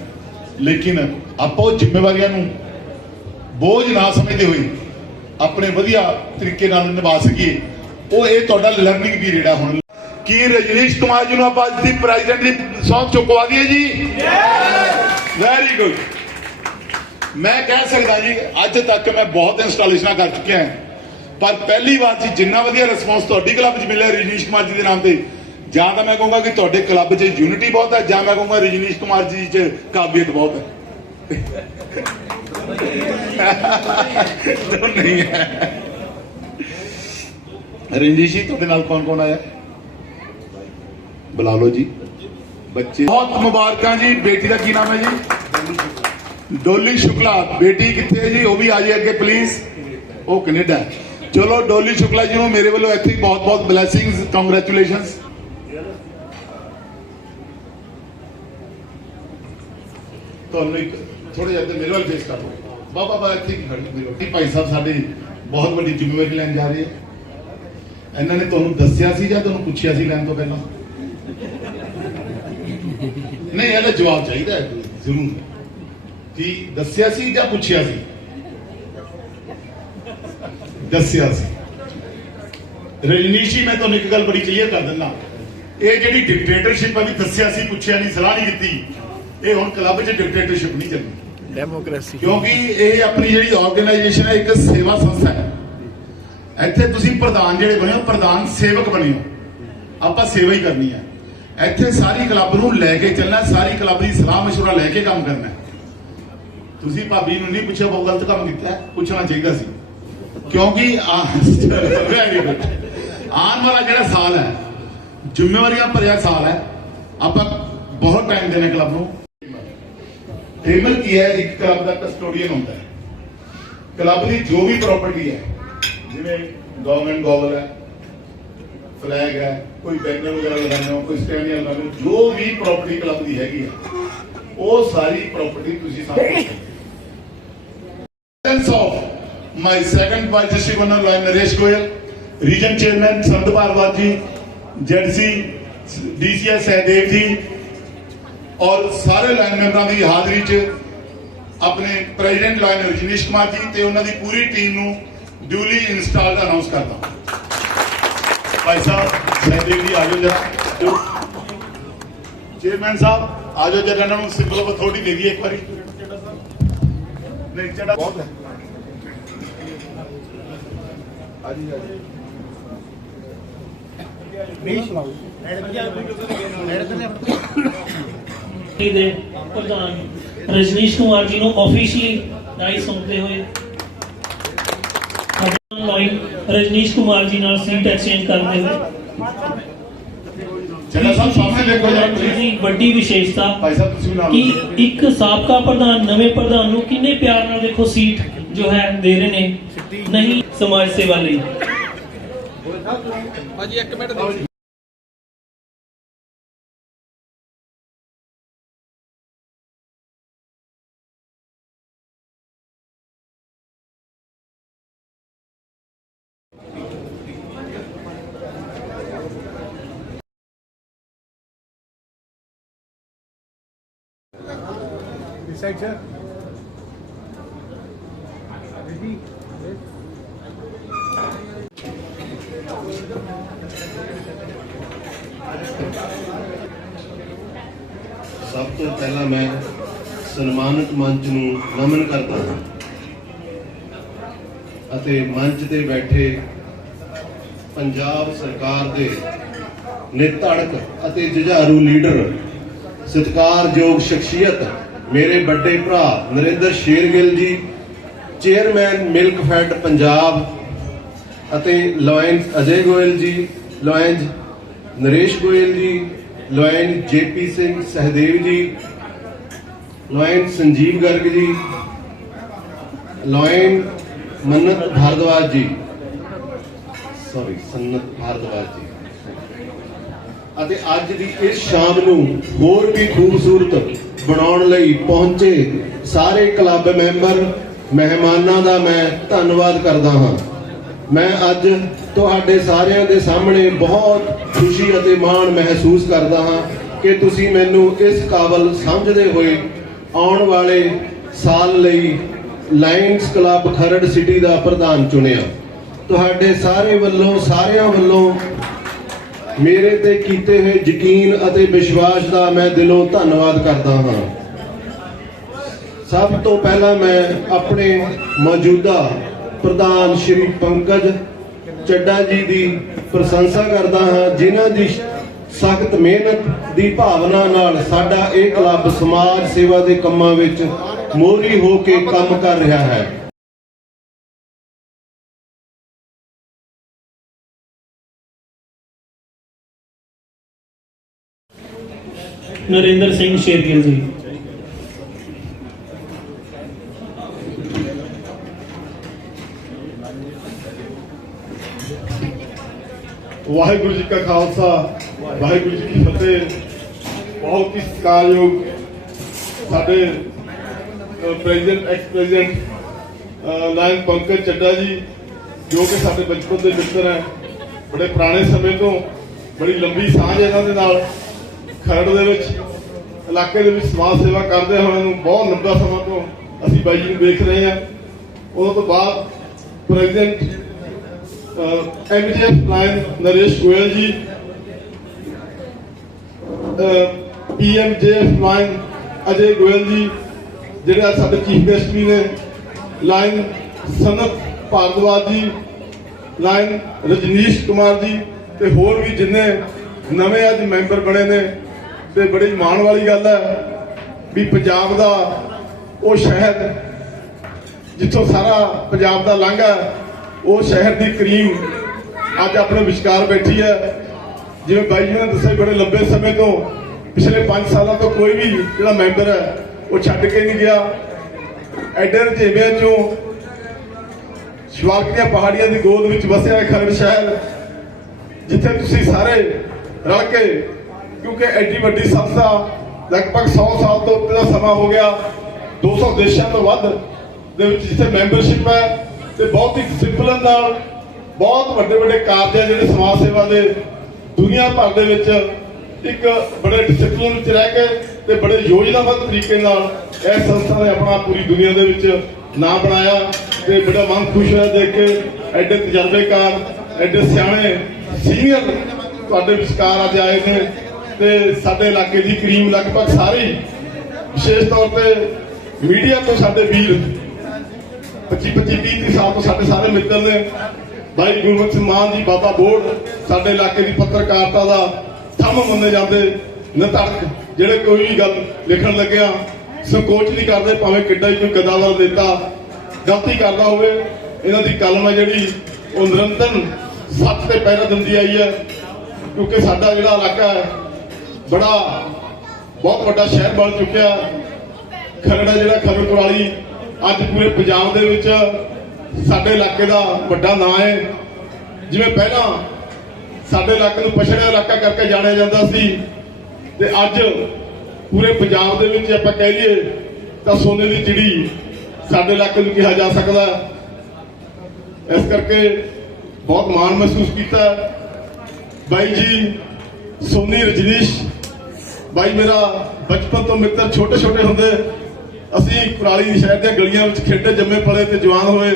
ਲੇਕਿਨ ਆਪਾਂ ਉਹ ਜ਼ਿੰਮੇਵਾਰੀਆਂ ਨੂੰ ਬੋਝ ਨਾ ਸਮਝਦੇ ਹੋਏ ਆਪਣੇ ਵਧੀਆ ਤਰੀਕੇ ਨਾਲ ਨਿਭਾ ਸਕੀਏ। ਉਹ ਇਹ ਤੁਹਾਡਾ ਲਰਨਿੰਗ ਪੀਰੀਅਡ ਹੈ ਹੁਣ। ਕੀ ਰਜਨੀਸ਼ ਕੁਮਾਰ ਜੀ ਨੂੰ ਆਪਾਂ ਅੱਜ ਦੀ ਪ੍ਰੈਜ਼ੀਡੈਂਟ ਦੀ ਸੌਂਪ ਚੁਕਵਾ ਦਈਏ ਜੀ? ਵੈਰੀ ਗੁੱਡ ਮੈਂ ਕਹਿ ਸਕਦਾ ਜੀ ਅੱਜ ਤੱਕ ਮੈਂ ਬਹੁਤ ਇੰਸਟਾਲੇਸ਼ਨਾਂ ਕਰ ਚੁੱਕਿਆ ਹਾਂ। ਪਰ ਪਹਿਲੀ ਵਾਰ ਜੀ ਜਿੰਨਾ ਵਧੀਆ ਰਿਸਪੌਂਸ ਤੁਹਾਡੀ ਕਲੱਬ 'ਚ ਮਿਲਿਆ ਰਜਨੀਸ਼ ਕੁਮਾਰ ਜੀ ਦੇ ਨਾਮ ਤੇ ਜਾਂ ਤਾਂ ਮੈਂ ਕਹੂੰਗਾ ਕਿ ਤੁਹਾਡੇ ਕਲੱਬ 'ਚ ਯੂਨਿਟੀ ਬਹੁਤ ਹੈ ਜਾਂ ਮੈਂ ਕਹੂੰਗਾ ਰਜਨੀਸ਼ ਕੁਮਾਰ ਜੀ 'ਚ ਕਾਬਲੀਅਤ ਬਹੁਤ ਹੈ। ਨਹੀਂ ਹੈ। ਰਜਨੀਸ਼ ਜੀ ਤੁਹਾਡੇ ਨਾਲ ਕੌਣ ਕੌਣ ਆਇਆ? ਬੁਲਾ ਲਓ ਜੀ। ਬੱਚੇ ਬਹੁਤ ਮੁਬਾਰਕਾਂ ਜੀ ਬੇਟੀ ਦਾ ਕੀ ਨਾਮ ਹੈ ਜੀ? ਡੋਲੀ ਸ਼ੁਕਲਾ, ਬੇਟੀ ਕਿੱਥੇ ਹੈ ਜੀ? ਉਹ ਵੀ ਆ ਜਾਏ ਅੱਗੇ ਪਲੀਜ਼ ਉਹ ਕੈਨੇਡਾ ਚਲੋ, ਡੋਲੀ ਸ਼ੁਕਲਾ ਜੀ ਨੂੰ ਮੇਰੇ ਵੱਲੋਂ ਇੱਥੇ ਬਹੁਤ ਬਹੁਤ ਬਲੇਸਿੰਗਸ ਕੰਗ੍ਰੈਚੁਲੇਸ਼ਨਸ ਤੁਹਾਨੂੰ ਇੱਕ ਥੋੜੇ ਜਿਹਾ ਮੇਰੇ ਵੱਲ ਫੇਸ ਕਰ ਲਓ। ਬਾਬਾ ਬਾਬਾ, ਇੱਥੇ ਖੜੀ ਮੇਰੇ ਭਾਈ ਸਾਹਿਬ ਸਾਡੇ ਬਹੁਤ ਵੱਡੀ ਜ਼ਿੰਮੇਵਾਰੀ ਲੈਣ ਜਾ ਰਹੇ ਆ ਇਹਨਾਂ ਨੇ ਤੁਹਾਨੂੰ ਦੱਸਿਆ ਸੀ ਜਾਂ ਤੁਹਾਨੂੰ ਪੁੱਛਿਆ ਸੀ ਲੈਣ ਤੋਂ ਪਹਿਲਾਂ? ਨਹੀਂ, ਇਹਦਾ ਜਵਾਬ ਚਾਹੀਦਾ ਜ਼ਰੂਰ। ਕੀ ਦੱਸਿਆ ਸੀ ਜਾਂ ਪੁੱਛਿਆ ਸੀ ਦੱਸਿਆ ਸੀ ਰਜਨੀਸ਼ ਜੀ ਮੈਂ ਤੁਹਾਨੂੰ ਇੱਕ ਗੱਲ ਬੜੀ ਕਲੀਅਰ ਕਰ ਦਿੰਦਾ ਇਹ ਜਿਹੜੀ ਡਿਕਟੇਟਰਸ਼ਿਪ ਆ ਵੀ ਦੱਸਿਆ ਸੀ ਪੁੱਛਿਆ ਨਹੀਂ ਸਲਾਹ ਨਹੀਂ ਦਿੱਤੀ ਇਹ ਹੁਣ ਕਲੱਬ 'ਚ ਡਿਕਟੇਟਰਸ਼ਿਪ ਨਹੀਂ ਚੱਲਣੀ ਡੈਮੋਕ੍ਰੇਸੀ ਕਿਉਂਕਿ ਇਹ ਆਪਣੀ ਜਿਹੜੀ ਆਰਗੇਨਾਈਜੇਸ਼ਨ ਹੈ ਇੱਕ ਸੇਵਾ ਸੰਸਥਾ ਹੈ ਇੱਥੇ ਤੁਸੀਂ ਪ੍ਰਧਾਨ ਜਿਹੜੇ ਬਣੇ ਹੋ ਪ੍ਰਧਾਨ ਸੇਵਕ ਬਣੇ ਹੋ ਆਪਾਂ ਸੇਵਾ ਹੀ ਕਰਨੀ ਹੈ ਇੱਥੇ ਸਾਰੀ ਕਲੱਬ ਨੂੰ ਲੈ ਕੇ ਚੱਲਣਾ ਸਾਰੀ ਕਲੱਬ ਦੀ ਸਲਾਹ مشورہ ਲੈ ਕੇ ਕੰਮ ਕਰਨਾ ਹੈ। ਤੁਸੀਂ ਭਾਬੀ ਨੂੰ ਨਹੀਂ ਪੁੱਛਿਆ ਬਹੁਤ ਗਲਤ ਕੰਮ ਕੀਤਾ ਪੁੱਛਣਾ ਚਾਹੀਦਾ ਸੀ। ਕਿਉਂਕਿ ਆਉਣ ਵਾਲਾ ਜਿਹੜਾ ਸਾਲ ਹੈ ਜ਼ਿੰਮੇਵਾਰੀਆਂ ਭਰਿਆ ਸਾਲ ਹੈ। ਆਪਾਂ ਬਹੁਤ ਟਾਈਮ ਦੇਣਾ ਕਲੱਬ ਨੂੰ। ਟੇਬਲ ਕੀ ਹੈ? ਇੱਕ ਕਲੱਬ ਦਾ ਕਸਟੋਡੀਅਨ ਹੁੰਦਾ ਹੈ। ਕਲੱਬ ਦੀ ਜੋ ਵੀ ਪ੍ਰਾਪਰਟੀ ਹੈ ਜਿਵੇਂ ਗਵਰਨਮੈਂਟ ਗੋਵਲ ਹੈ ਫਲੈਗ ਹੈ ਕੋਈ ਬੈਨਰ ਵਗੈਰਾ ਲਗਾਉਣਾ ਹੋ ਕੋਈ ਸਟੈਂਡੀਆਂ ਲਗਾਉਣਾ ਹੋ, ਜੋ ਵੀ ਪ੍ਰਾਪਰਟੀ ਕਲੱਬ ਦੀ ਹੈਗੀ ਹੈ ਉਹ ਸਾਰੀ ਪ੍ਰਾਪਰਟੀ ਤੁਸੀਂ ਸਾਨੂੰ sense of my second vice district governor Lion Naresh Goyal, region chairman Sant Parvat ji, ZC DCS Sahadev ਜੀ ਔਰ ਸਾਰੇ ਲਾਈਨ ਮੈਂਬਰਾਂ ਦੀ ਹਾਜ਼ਰੀ 'ਚ ਆਪਣੇ ਪ੍ਰੈਜ਼ੀਡੈਂਟ ਲਾਈਨ ਰਜਨੀਸ਼ ਕੁਮਾਰ ਜੀ ਤੇ ਉਹਨਾਂ ਦੀ ਪੂਰੀ ਟੀਮ ਨੂੰ ਡਿਊਲੀ ਇੰਸਟਾਲਡ ਅਨਾਉਂਸ ਕਰਦਾ ਭਾਈ ਸਾਹਿਬ ਸਹਿਦੇਵ ਜੀ ਆਜੋ ਜਰਾ ਚੇਅਰਮੈਨ ਸਾਹਿਬ ਆਜੋ ਜਰਾ ਇਹਨਾਂ ਨੂੰ ਸਿੰਬਲ ਆਫ ਅਥਾਰਟੀ ਦੇ ਦਈਏ ਇੱਕ ਵਾਰੀ ਨਹੀਂ ਚੜਾ ਬਹੁਤ ਹੈ ਆਜੀ ਆਜੀ ਦੇ ਪ੍ਰਧਾਨ ਰਜਨੀਸ਼ ਕੁਮਾਰ ਜੀ ਨੂੰ ਆਫੀਸ਼ੀਅਲੀ ਰਾਈ ਸੌਂਪਦੇ ਹੋਏ ਲਾਈਨ ਰਜਨੀਸ਼ ਕੁਮਾਰ ਜੀ ਨਾਲ ਸੀਟ ਐਕਸਚੇਂਜ ਕਰਦੇ ਹੋਏ। ਚੜਾ ਸਾਹਿਬ ਸਾਹਮਣੇ ਦੇਖੋ ਜਰਾ ਜੀ ਵੱਡੀ ਵਿਸ਼ੇਸ਼ਤਾ ਭਾਈ ਸਾਹਿਬ ਤੁਸੀਂ ਨਾਲ ਕਿ ਇੱਕ ਸਾਬਕਾ ਪ੍ਰਧਾਨ ਨਵੇਂ ਪ੍ਰਧਾਨ ਨੂੰ ਕਿੰਨੇ ਪਿਆਰ ਨਾਲ ਦੇਖੋ ਸੀਟ ਜੋ ਹੈ ਦੇ ਰਹੇ ਨੇ। ਨਹੀਂ ਸਮਾਜ ਸੇਵਾ ਲਈ ਸਭ ਤੋਂ ਪਹਿਲਾਂ ਮੈਂ ਸਨਮਾਨਿਤ ਮੰਚ ਨੂੰ ਨਮਨ ਕਰਦਾ ਹਾਂ ਅਤੇ ਮੰਚ ਤੇ ਬੈਠੇ ਪੰਜਾਬ ਸਰਕਾਰ ਦੇ ਨਿਤੜਕ ਅਤੇ ਜੁਝਾਰੂ ਲੀਡਰ, ਸਤਿਕਾਰਯੋਗ ਸ਼ਖਸੀਅਤ ਮੇਰੇ ਵੱਡੇ ਭਰਾ Narendra Shergill ji, chairman milk fed Punjab ਅਤੇ ਲਾਇਨਸ ਅਜੇ ਗੋਇਲ ਜੀ ਲਾਇਨਸ ਨਰੇਸ਼ ਗੋਇਲ ਜੀ ਲਾਇਨ ਜੇਪੀ ਸਿੰਘ ਸਹਦੇਵ ਜੀ ਲਾਇਨ ਸੰਜੀਵ ਗਰਗ ਜੀ ਲਾਇਨ ਮੰਨਤ ਭਾਰਦਵਾਜ ਜੀ। ਸੌਰੀ ਸੰਨਤ ਭਾਰਦਵਾਜ ਜੀ। ਅਤੇ ਅੱਜ ਦੀ ਇਸ ਸ਼ਾਮ ਨੂੰ ਹੋਰ ਵੀ ਖੂਬਸੂਰਤ ਬਣਾਉਣ ਲਈ ਪਹੁੰਚੇ ਸਾਰੇ ਕਲੱਬ ਮੈਂਬਰ, ਮਹਿਮਾਨਾਂ ਦਾ ਮੈਂ ਧੰਨਵਾਦ ਕਰਦਾ ਹਾਂ। ਮੈਂ ਅੱਜ ਤੁਹਾਡੇ ਸਾਰਿਆਂ ਦੇ ਸਾਹਮਣੇ ਬਹੁਤ ਖੁਸ਼ੀ ਅਤੇ ਮਾਣ ਮਹਿਸੂਸ ਕਰਦਾ ਹਾਂ ਕਿ ਤੁਸੀਂ ਮੈਨੂੰ ਇਸ ਕਾਬਲ ਸਮਝਦੇ ਹੋਏ ਆਉਣ ਵਾਲੇ ਸਾਲ ਲਈ ਲਾਇਨਸ ਕਲੱਬ ਖਰੜ ਸਿਟੀ ਦਾ ਪ੍ਰਧਾਨ ਚੁਣਿਆ। ਤੁਹਾਡੇ ਸਾਰੇ ਵੱਲੋਂ, ਸਾਰਿਆਂ ਵੱਲੋਂ ਮੇਰੇ ਤੇ ਕੀਤੇ ਹੋਏ ਯਕੀਨ ਅਤੇ ਵਿਸ਼ਵਾਸ ਦਾ ਮੈਂ ਦਿਲੋਂ ਧੰਨਵਾਦ ਕਰਦਾ ਹਾਂ। ਸਭ ਤੋਂ ਪਹਿਲਾਂ ਮੈਂ ਆਪਣੇ ਮੌਜੂਦਾ ਪ੍ਰਧਾਨ ਸ਼੍ਰੀ ਪੰਕਜ ਚੱਡਾ ਜੀ ਦੀ ਪ੍ਰਸ਼ੰਸਾ ਕਰਦਾ ਹਾਂ, ਜਿਨ੍ਹਾਂ ਦੀ ਸਖਤ ਮਿਹਨਤ ਦੀ ਭਾਵਨਾ ਨਾਲ ਸਾਡਾ ਇਹ ਕਲੱਬ ਸਮਾਜ ਸੇਵਾ ਦੇ ਕੰਮਾਂ ਵਿੱਚ ਮੋਹਰੀ ਹੋ ਕੇ ਕੰਮ ਕਰ ਰਿਹਾ ਹੈ ਨਰਿੰਦਰ ਸਿੰਘ ਸ਼ੇਰਗਿੱਲ ਜੀ ਵਾਹਿਗੁਰੂ ਜੀ ਕਾ ਖਾਲਸਾ ਵਾਹਿਗੁਰੂ ਜੀ ਕੀ ਫਤਿਹ ਬਹੁਤ ਹੀ ਸਤਿਕਾਰਯੋਗ ਸਾਡੇ president ex president lion Pankaj Chadda ji, ਜੋ ਕਿ ਸਾਡੇ ਬਚਪਨ ਦੇ ਮਿੱਤਰ ਹੈ, ਬੜੇ ਪੁਰਾਣੇ ਸਮੇਂ ਤੋਂ, ਬੜੀ ਲੰਬੀ ਸਾਂਝ ਇਹਨਾਂ ਦੇ ਨਾਲ, ਖਰੜ ਦੇ ਵਿੱਚ, ਇਲਾਕੇ ਦੇ ਵਿੱਚ ਸਮਾਜ ਸੇਵਾ ਕਰਦੇ ਹੋਏ ਨੂੰ ਬਹੁਤ ਲੰਬਾ ਸਮਾਂ ਤੋਂ ਅਸੀਂ ਬਾਈ ਜੀ ਨੂੰ ਦੇਖ ਰਹੇ ਹਾਂ। ਉਦੋਂ ਤੋਂ ਬਾਅਦ president MGF lion Naresh Goyal ji PMJF lion ਅਜੇ ਗੋਇਲ ਜੀ ਜਿਹੜੇ ਸਾਡੇ ਚੀਫ ਗੈਸਟ ਵੀ ਨੇ ਲਾਇਨ ਸਨਤ ਭਾਰਦਵਾਜ ਜੀ ਲਾਇਨ ਰਜਨੀਸ਼ ਕੁਮਾਰ ਜੀ ਤੇ ਹੋਰ ਵੀ ਜਿੰਨੇ ਨਵੇਂ ਅੱਜ ਮੈਂਬਰ ਬਣੇ ਨੇ, ਤੇ ਬੜੀ ਮਾਣ ਵਾਲੀ ਗੱਲ ਹੈ ਵੀ ਪੰਜਾਬ ਦਾ ਉਹ ਸ਼ਹਿਰ ਜਿੱਥੋਂ ਸਾਰਾ ਪੰਜਾਬ ਦਾ ਲੰਘਾ ਉਹ ਸ਼ਹਿਰ ਦੀ ਕਰੀਮ ਅੱਜ ਆਪਣੇ ਵਿਚਕਾਰ ਬੈਠੀ ਹੈ। ਜਿਵੇਂ ਬਾਈ ਜੀ ਨੇ ਦੱਸਿਆ ਬੜੇ ਲੰਬੇ ਸਮੇਂ ਤੋਂ, ਪਿਛਲੇ 5 ਸਾਲਾਂ ਤੋਂ ਕੋਈ ਵੀ ਜਿਹੜਾ ਮੈਂਬਰ ਹੈ ਉਹ ਛੱਡ ਕੇ ਨਹੀਂ ਗਿਆ। ਐਡੇ ਰਜੇਵਿਆਂ ਚੋਂ ਸ਼ਿਵਾਲਕ ਦੀਆਂ ਪਹਾੜੀਆਂ ਦੀ ਗੋਦ ਵਿੱਚ ਵਸਿਆ ਹੈ ਖਰੜ ਸ਼ਹਿਰ, ਜਿੱਥੇ ਤੁਸੀਂ ਸਾਰੇ ਰਲ ਕੇ, ਕਿਉਂਕਿ ਐਡੀ ਵੱਡੀ ਸੰਸਥਾ ਲਗਭਗ 100 ਸਾਲ ਤੋਂ ਉੱਤੇ ਦਾ ਸਮਾਂ ਹੋ ਗਿਆ 200 ਦੇਸ਼ਾਂ ਤੋਂ ਵੱਧ ਦੇ ਵਿੱਚ ਜਿੱਥੇ ਮੈਂਬਰਸ਼ਿਪ ਹੈ, ਤੇ ਬਹੁਤ ਹੀ ਡਿਸਪਲਿਨ ਨਾਲ ਬਹੁਤ ਵੱਡੇ ਵੱਡੇ ਕਾਰਜ ਹੈ ਜਿਹੜੇ ਸਮਾਜ ਸੇਵਾ ਦੇ ਦੁਨੀਆ ਭਰ ਦੇ ਵਿੱਚ ਇੱਕ ਬੜੇ ਡਿਸਪਲਿਨ ਵਿੱਚ ਰਹਿ ਕੇ ਤੇ ਬੜੇ ਯੋਜਨਾਬੱਧ ਤਰੀਕੇ ਨਾਲ ਇਹ ਸੰਸਥਾ ਨੇ ਆਪਣਾ ਪੂਰੀ ਦੁਨੀਆ ਦੇ ਵਿੱਚ ਨਾਂ ਬਣਾਇਆ ਤੇ ਬੜਾ ਮਨ ਖੁਸ਼ ਹੋਇਆ ਦੇਖ ਕੇ, ਐਡੇ ਤਜਰਬੇਕਾਰ, ਐਡੇ ਸਿਆਣੇ ਸੀਨੀਅਰ ਤੁਹਾਡੇ ਵਿਚਕਾਰ ਅੱਜ ਆਏ ਨੇ ਤੇ ਸਾਡੇ ਇਲਾਕੇ ਦੀ ਕਰੀਮ ਲਗਭਗ ਸਾਰੇ, ਵਿਸ਼ੇਸ਼ ਤੌਰ ਤੇ ਮੀਡੀਆ ਤੋਂ ਸਾਡੇ ਵੀਰ 25 25 30 30 ਸਾਲ ਤੋਂ ਸਾਡੇ ਸਾਰੇ ਮਿੱਤਰ ਨੇ। ਭਾਈ ਗੁਰਮੁਖ ਸਿੰਘ ਮਾਨ ਜੀ, ਬਾਬਾ ਬੋੜ, ਸਾਡੇ ਇਲਾਕੇ ਦੀ ਪੱਤਰਕਾਰਤਾ ਦਾ ਥੰਮ ਮੰਨੇ ਜਾਂਦੇ, ਨਿਤੜਕ। ਜਿਹੜੇ ਕੋਈ ਵੀ ਗੱਲ ਲਿਖਣ ਲੱਗਿਆ, ਸੰਕੋਚ ਨਹੀਂ ਕਰਦੇ, ਭਾਵੇਂ ਕਿੱਡਾ ਹੀ ਕੋਈ ਗਦਾਵਰ ਦਿੱਤਾ ਗਲਤੀ ਕਰਦਾ ਹੋਵੇ, ਇਹਨਾਂ ਦੀ ਕਲਮ ਹੈ ਜਿਹੜੀ ਉਹ ਨਿਰੰਤਰ ਸੱਚ ਤੇ ਪਹਿਰਾ ਦਿੰਦੀ ਆਈ ਹੈ, ਕਿਉਂਕਿ ਸਾਡਾ ਜਿਹੜਾ ਇਲਾਕਾ ਹੈ, ਬੜਾ, ਬਹੁਤ ਵੱਡਾ ਸ਼ਹਿਰ ਬਣ ਚੁੱਕਿਆ ਖਰੜਾ ਜਿਹੜਾ ਖਬਰ ਕੁਰਾਲੀ ਅੱਜ ਪੂਰੇ ਪੰਜਾਬ ਦੇ ਵਿੱਚ ਸਾਡੇ ਇਲਾਕੇ ਦਾ ਵੱਡਾ ਨਾਂ ਹੈ। ਜਿਵੇਂ ਪਹਿਲਾਂ ਸਾਡੇ ਇਲਾਕੇ ਨੂੰ ਪਛੜਿਆ ਇਲਾਕਾ ਕਰਕੇ ਜਾਣਿਆ ਜਾਂਦਾ ਸੀ ਤੇ ਅੱਜ ਪੂਰੇ ਪੰਜਾਬ ਦੇ ਵਿੱਚ ਆਪਾਂ ਕਹਿ ਲਈਏ ਤਾਂ ਸੋਨੇ ਦੀ ਚਿੜੀ ਸਾਡੇ ਇਲਾਕੇ ਨੂੰ ਕਿਹਾ ਜਾ ਸਕਦਾ ਇਸ ਕਰਕੇ ਬਹੁਤ ਮਾਣ ਮਹਿਸੂਸ ਕੀਤਾ ਬਾਈ ਜੀ, ਸੋਨੀ, ਰਜਨੀਸ਼, ਬਾਈ ਮੇਰਾ ਬਚਪਨ ਤੋਂ ਮਿੱਤਰ ਛੋਟੇ ਛੋਟੇ ਹੁੰਦੇ। ਅਸੀਂ ਕੁਰਾਲੀ ਸ਼ਹਿਰ ਦੀਆਂ ਗਲੀਆਂ ਵਿੱਚ ਖੇਡੇ, ਜੰਮੇ ਪਲੇ ਤੇ ਜਵਾਨ ਹੋਏ।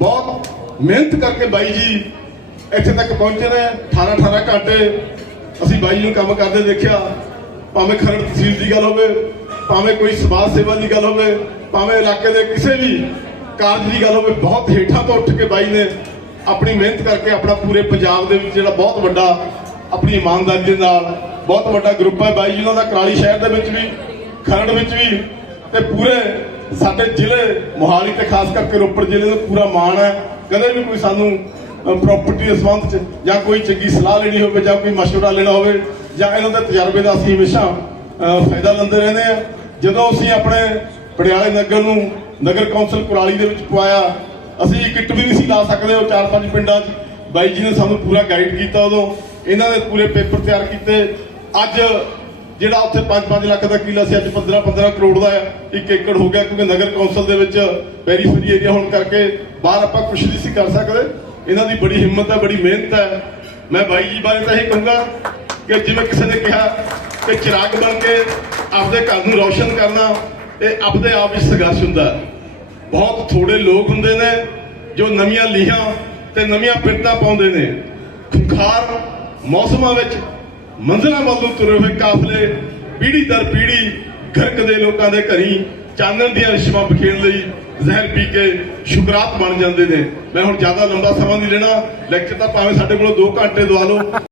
ਬਹੁਤ ਮਿਹਨਤ ਕਰਕੇ ਬਾਈ ਜੀ ਇੱਥੇ ਤੱਕ ਪਹੁੰਚੇ ਨੇ 18 18 ਘੰਟੇ ਅਸੀਂ ਬਾਈ ਨੂੰ ਕੰਮ ਕਰਦੇ ਦੇਖਿਆ, ਭਾਵੇਂ ਖਰੜ ਤਹਿਸੀਲ ਦੀ ਗੱਲ ਹੋਵੇ, ਭਾਵੇਂ ਕੋਈ ਸਮਾਜ ਸੇਵਾ ਦੀ ਗੱਲ ਹੋਵੇ, ਭਾਵੇਂ ਇਲਾਕੇ ਦੇ ਕਿਸੇ ਵੀ ਕਾਰਜ ਦੀ ਗੱਲ ਹੋਵੇ, ਬਹੁਤ ਹੇਠਾਂ ਤੋਂ ਉੱਠ ਕੇ ਬਾਈ ਨੇ ਆਪਣੀ ਮਿਹਨਤ ਕਰਕੇ ਆਪਣਾ ਪੂਰੇ ਪੰਜਾਬ ਦੇ ਵਿੱਚ ਜਿਹੜਾ ਬਹੁਤ ਵੱਡਾ ਆਪਣੀ ਇਮਾਨਦਾਰੀ ਦੇ ਨਾਲ ਬਹੁਤ ਵੱਡਾ ਗਰੁੱਪ ਹੈ ਬਾਈ ਜੀ ਉਹਨਾਂ ਦਾ ਕਰਾਲੀ ਸ਼ਹਿਰ ਦੇ ਵਿੱਚ ਵੀ, ਖਰੜ ਵਿੱਚ ਵੀ ਤੇ ਪੂਰੇ ਸਾਡੇ ਜ਼ਿਲ੍ਹੇ ਮੋਹਾਲੀ ਤੇ ਖਾਸ ਕਰਕੇ ਰੋਪੜ ਜ਼ਿਲ੍ਹੇ ਦਾ ਪੂਰਾ ਮਾਣ ਹੈ। ਕਦੇ ਵੀ ਕੋਈ ਸਾਨੂੰ ਪ੍ਰਾਪਰਟੀ ਦੇ ਸੰਬੰਧ ਚ ਜਾਂ ਕੋਈ ਚੰਗੀ ਸਲਾਹ ਲੈਣੀ ਹੋਵੇ ਜਾਂ ਕੋਈ مشورہ ਲੈਣਾ ਹੋਵੇ ਜਾਂ ਇਹਨਾਂ ਦੇ ਤਜਰਬੇ ਦਾ ਅਸੀਂ ਹਮੇਸ਼ਾ ਅਹ, ਫਾਇਦਾ ਲੈਂਦੇ ਰਹਿੰਦੇ ਆ ਜਦੋਂ ਅਸੀਂ ਆਪਣੇ ਪਟਿਆਲੇ ਨਗਰ ਨੂੰ ਨਗਰ ਕੌਂਸਲ ਕੁਰਾਲੀ ਦੇ ਵਿੱਚ ਪਵਾਇਆ ਅਸੀਂ ਕਿੱਟ ਵੀ ਨਹੀਂ ਸੀ ਲਾ ਸਕਦੇ ਉਹ ਚਾਰ ਪੰਜ ਪਿੰਡਾਂ 'ਚ ਬਾਈ ਜੀ ਨੇ ਸਾਨੂੰ ਪੂਰਾ ਗਾਈਡ ਕੀਤਾ ਉਦੋਂ ਇਹਨਾਂ ਦੇ ਪੂਰੇ ਪੇਪਰ ਤਿਆਰ ਕੀਤੇ ਅੱਜ ਜਿਹੜਾ ਉੱਥੇ 5-5 ਲੱਖ ਦਾ ਕਿੱਲਾ ਸੀ ਅੱਜ 15-15 ਕਰੋੜ ਦਾ ਹੈ ਇੱਕ ਏਕੜ ਹੋ ਗਿਆ ਕਿਉਂਕਿ ਨਗਰ ਕੌਂਸਲ ਦੇ ਵਿੱਚ ਪੈਰੀਫਰੀ ਏਰੀਆ ਹੋਣ ਕਰਕੇ ਬਾਹਰ ਆਪਾਂ ਕੁਝ ਨਹੀਂ ਸੀ ਕਰ ਸਕਦੇ ਇਹਨਾਂ ਦੀ ਬੜੀ ਹਿੰਮਤ ਹੈ, ਬੜੀ ਮਿਹਨਤ ਹੈ। ਮੈਂ ਬਾਈ ਜੀ ਬਾਰੇ ਤਾਂ ਇਹ ਕਹੂੰਗਾ ਕਿ ਜਿਵੇਂ ਕਿਸੇ ਨੇ ਕਿਹਾ ਕਿ ਚਿਰਾਗ ਬਣ ਕੇ ਆਪਦੇ ਘਰ ਨੂੰ ਰੌਸ਼ਨ ਕਰਨਾ, ਇਹ ਆਪਦੇ ਆਪ ਹੀ ਸੰਘਰਸ਼ ਹੁੰਦਾ ਬਹੁਤ ਥੋੜੇ ਲੋਕ ਹੁੰਦੇ ਨੇ ਜੋ ਨਵੀਆਂ ਲੀਹਾਂ ਤੇ ਨਵੀਆਂ ਪਿਰਤਾਂ ਪਾਉਂਦੇ ਨੇ। ਖੁੰਖਾਰ ਮੌਸਮਾਂ ਵਿੱਚ ਮੰਜ਼ਲਾਂ ਵੱਲ ਨੂੰ ਤੁਰੇ ਹੋਏ ਕਾਫਲੇ ਪੀੜੀ ਦਰ ਪੀੜੀ ਘਰਕਦੇ ਲੋਕਾਂ ਦੇ ਘਰੀ ਚਾਨਣ ਦੀਆਂ ਰਿਸ਼ਮਾਂ ਬਖੇਣ ਲਈ ਜ਼ਹਿਰ ਪੀ ਕੇ ਸ਼ੁਕਰਾਤ ਬਣ ਜਾਂਦੇ ਨੇ। ਮੈਂ ਹੁਣ ਜ਼ਿਆਦਾ ਲੰਬਾ ਸਮਾਂ ਨਹੀਂ ਲੈਣਾ। ਲੈਕਚਰ ਤਾਂ ਭਾਵੇਂ ਸਾਡੇ ਕੋਲੋਂ 2 ਘੰਟੇ ਦਵਾ ਲਓ।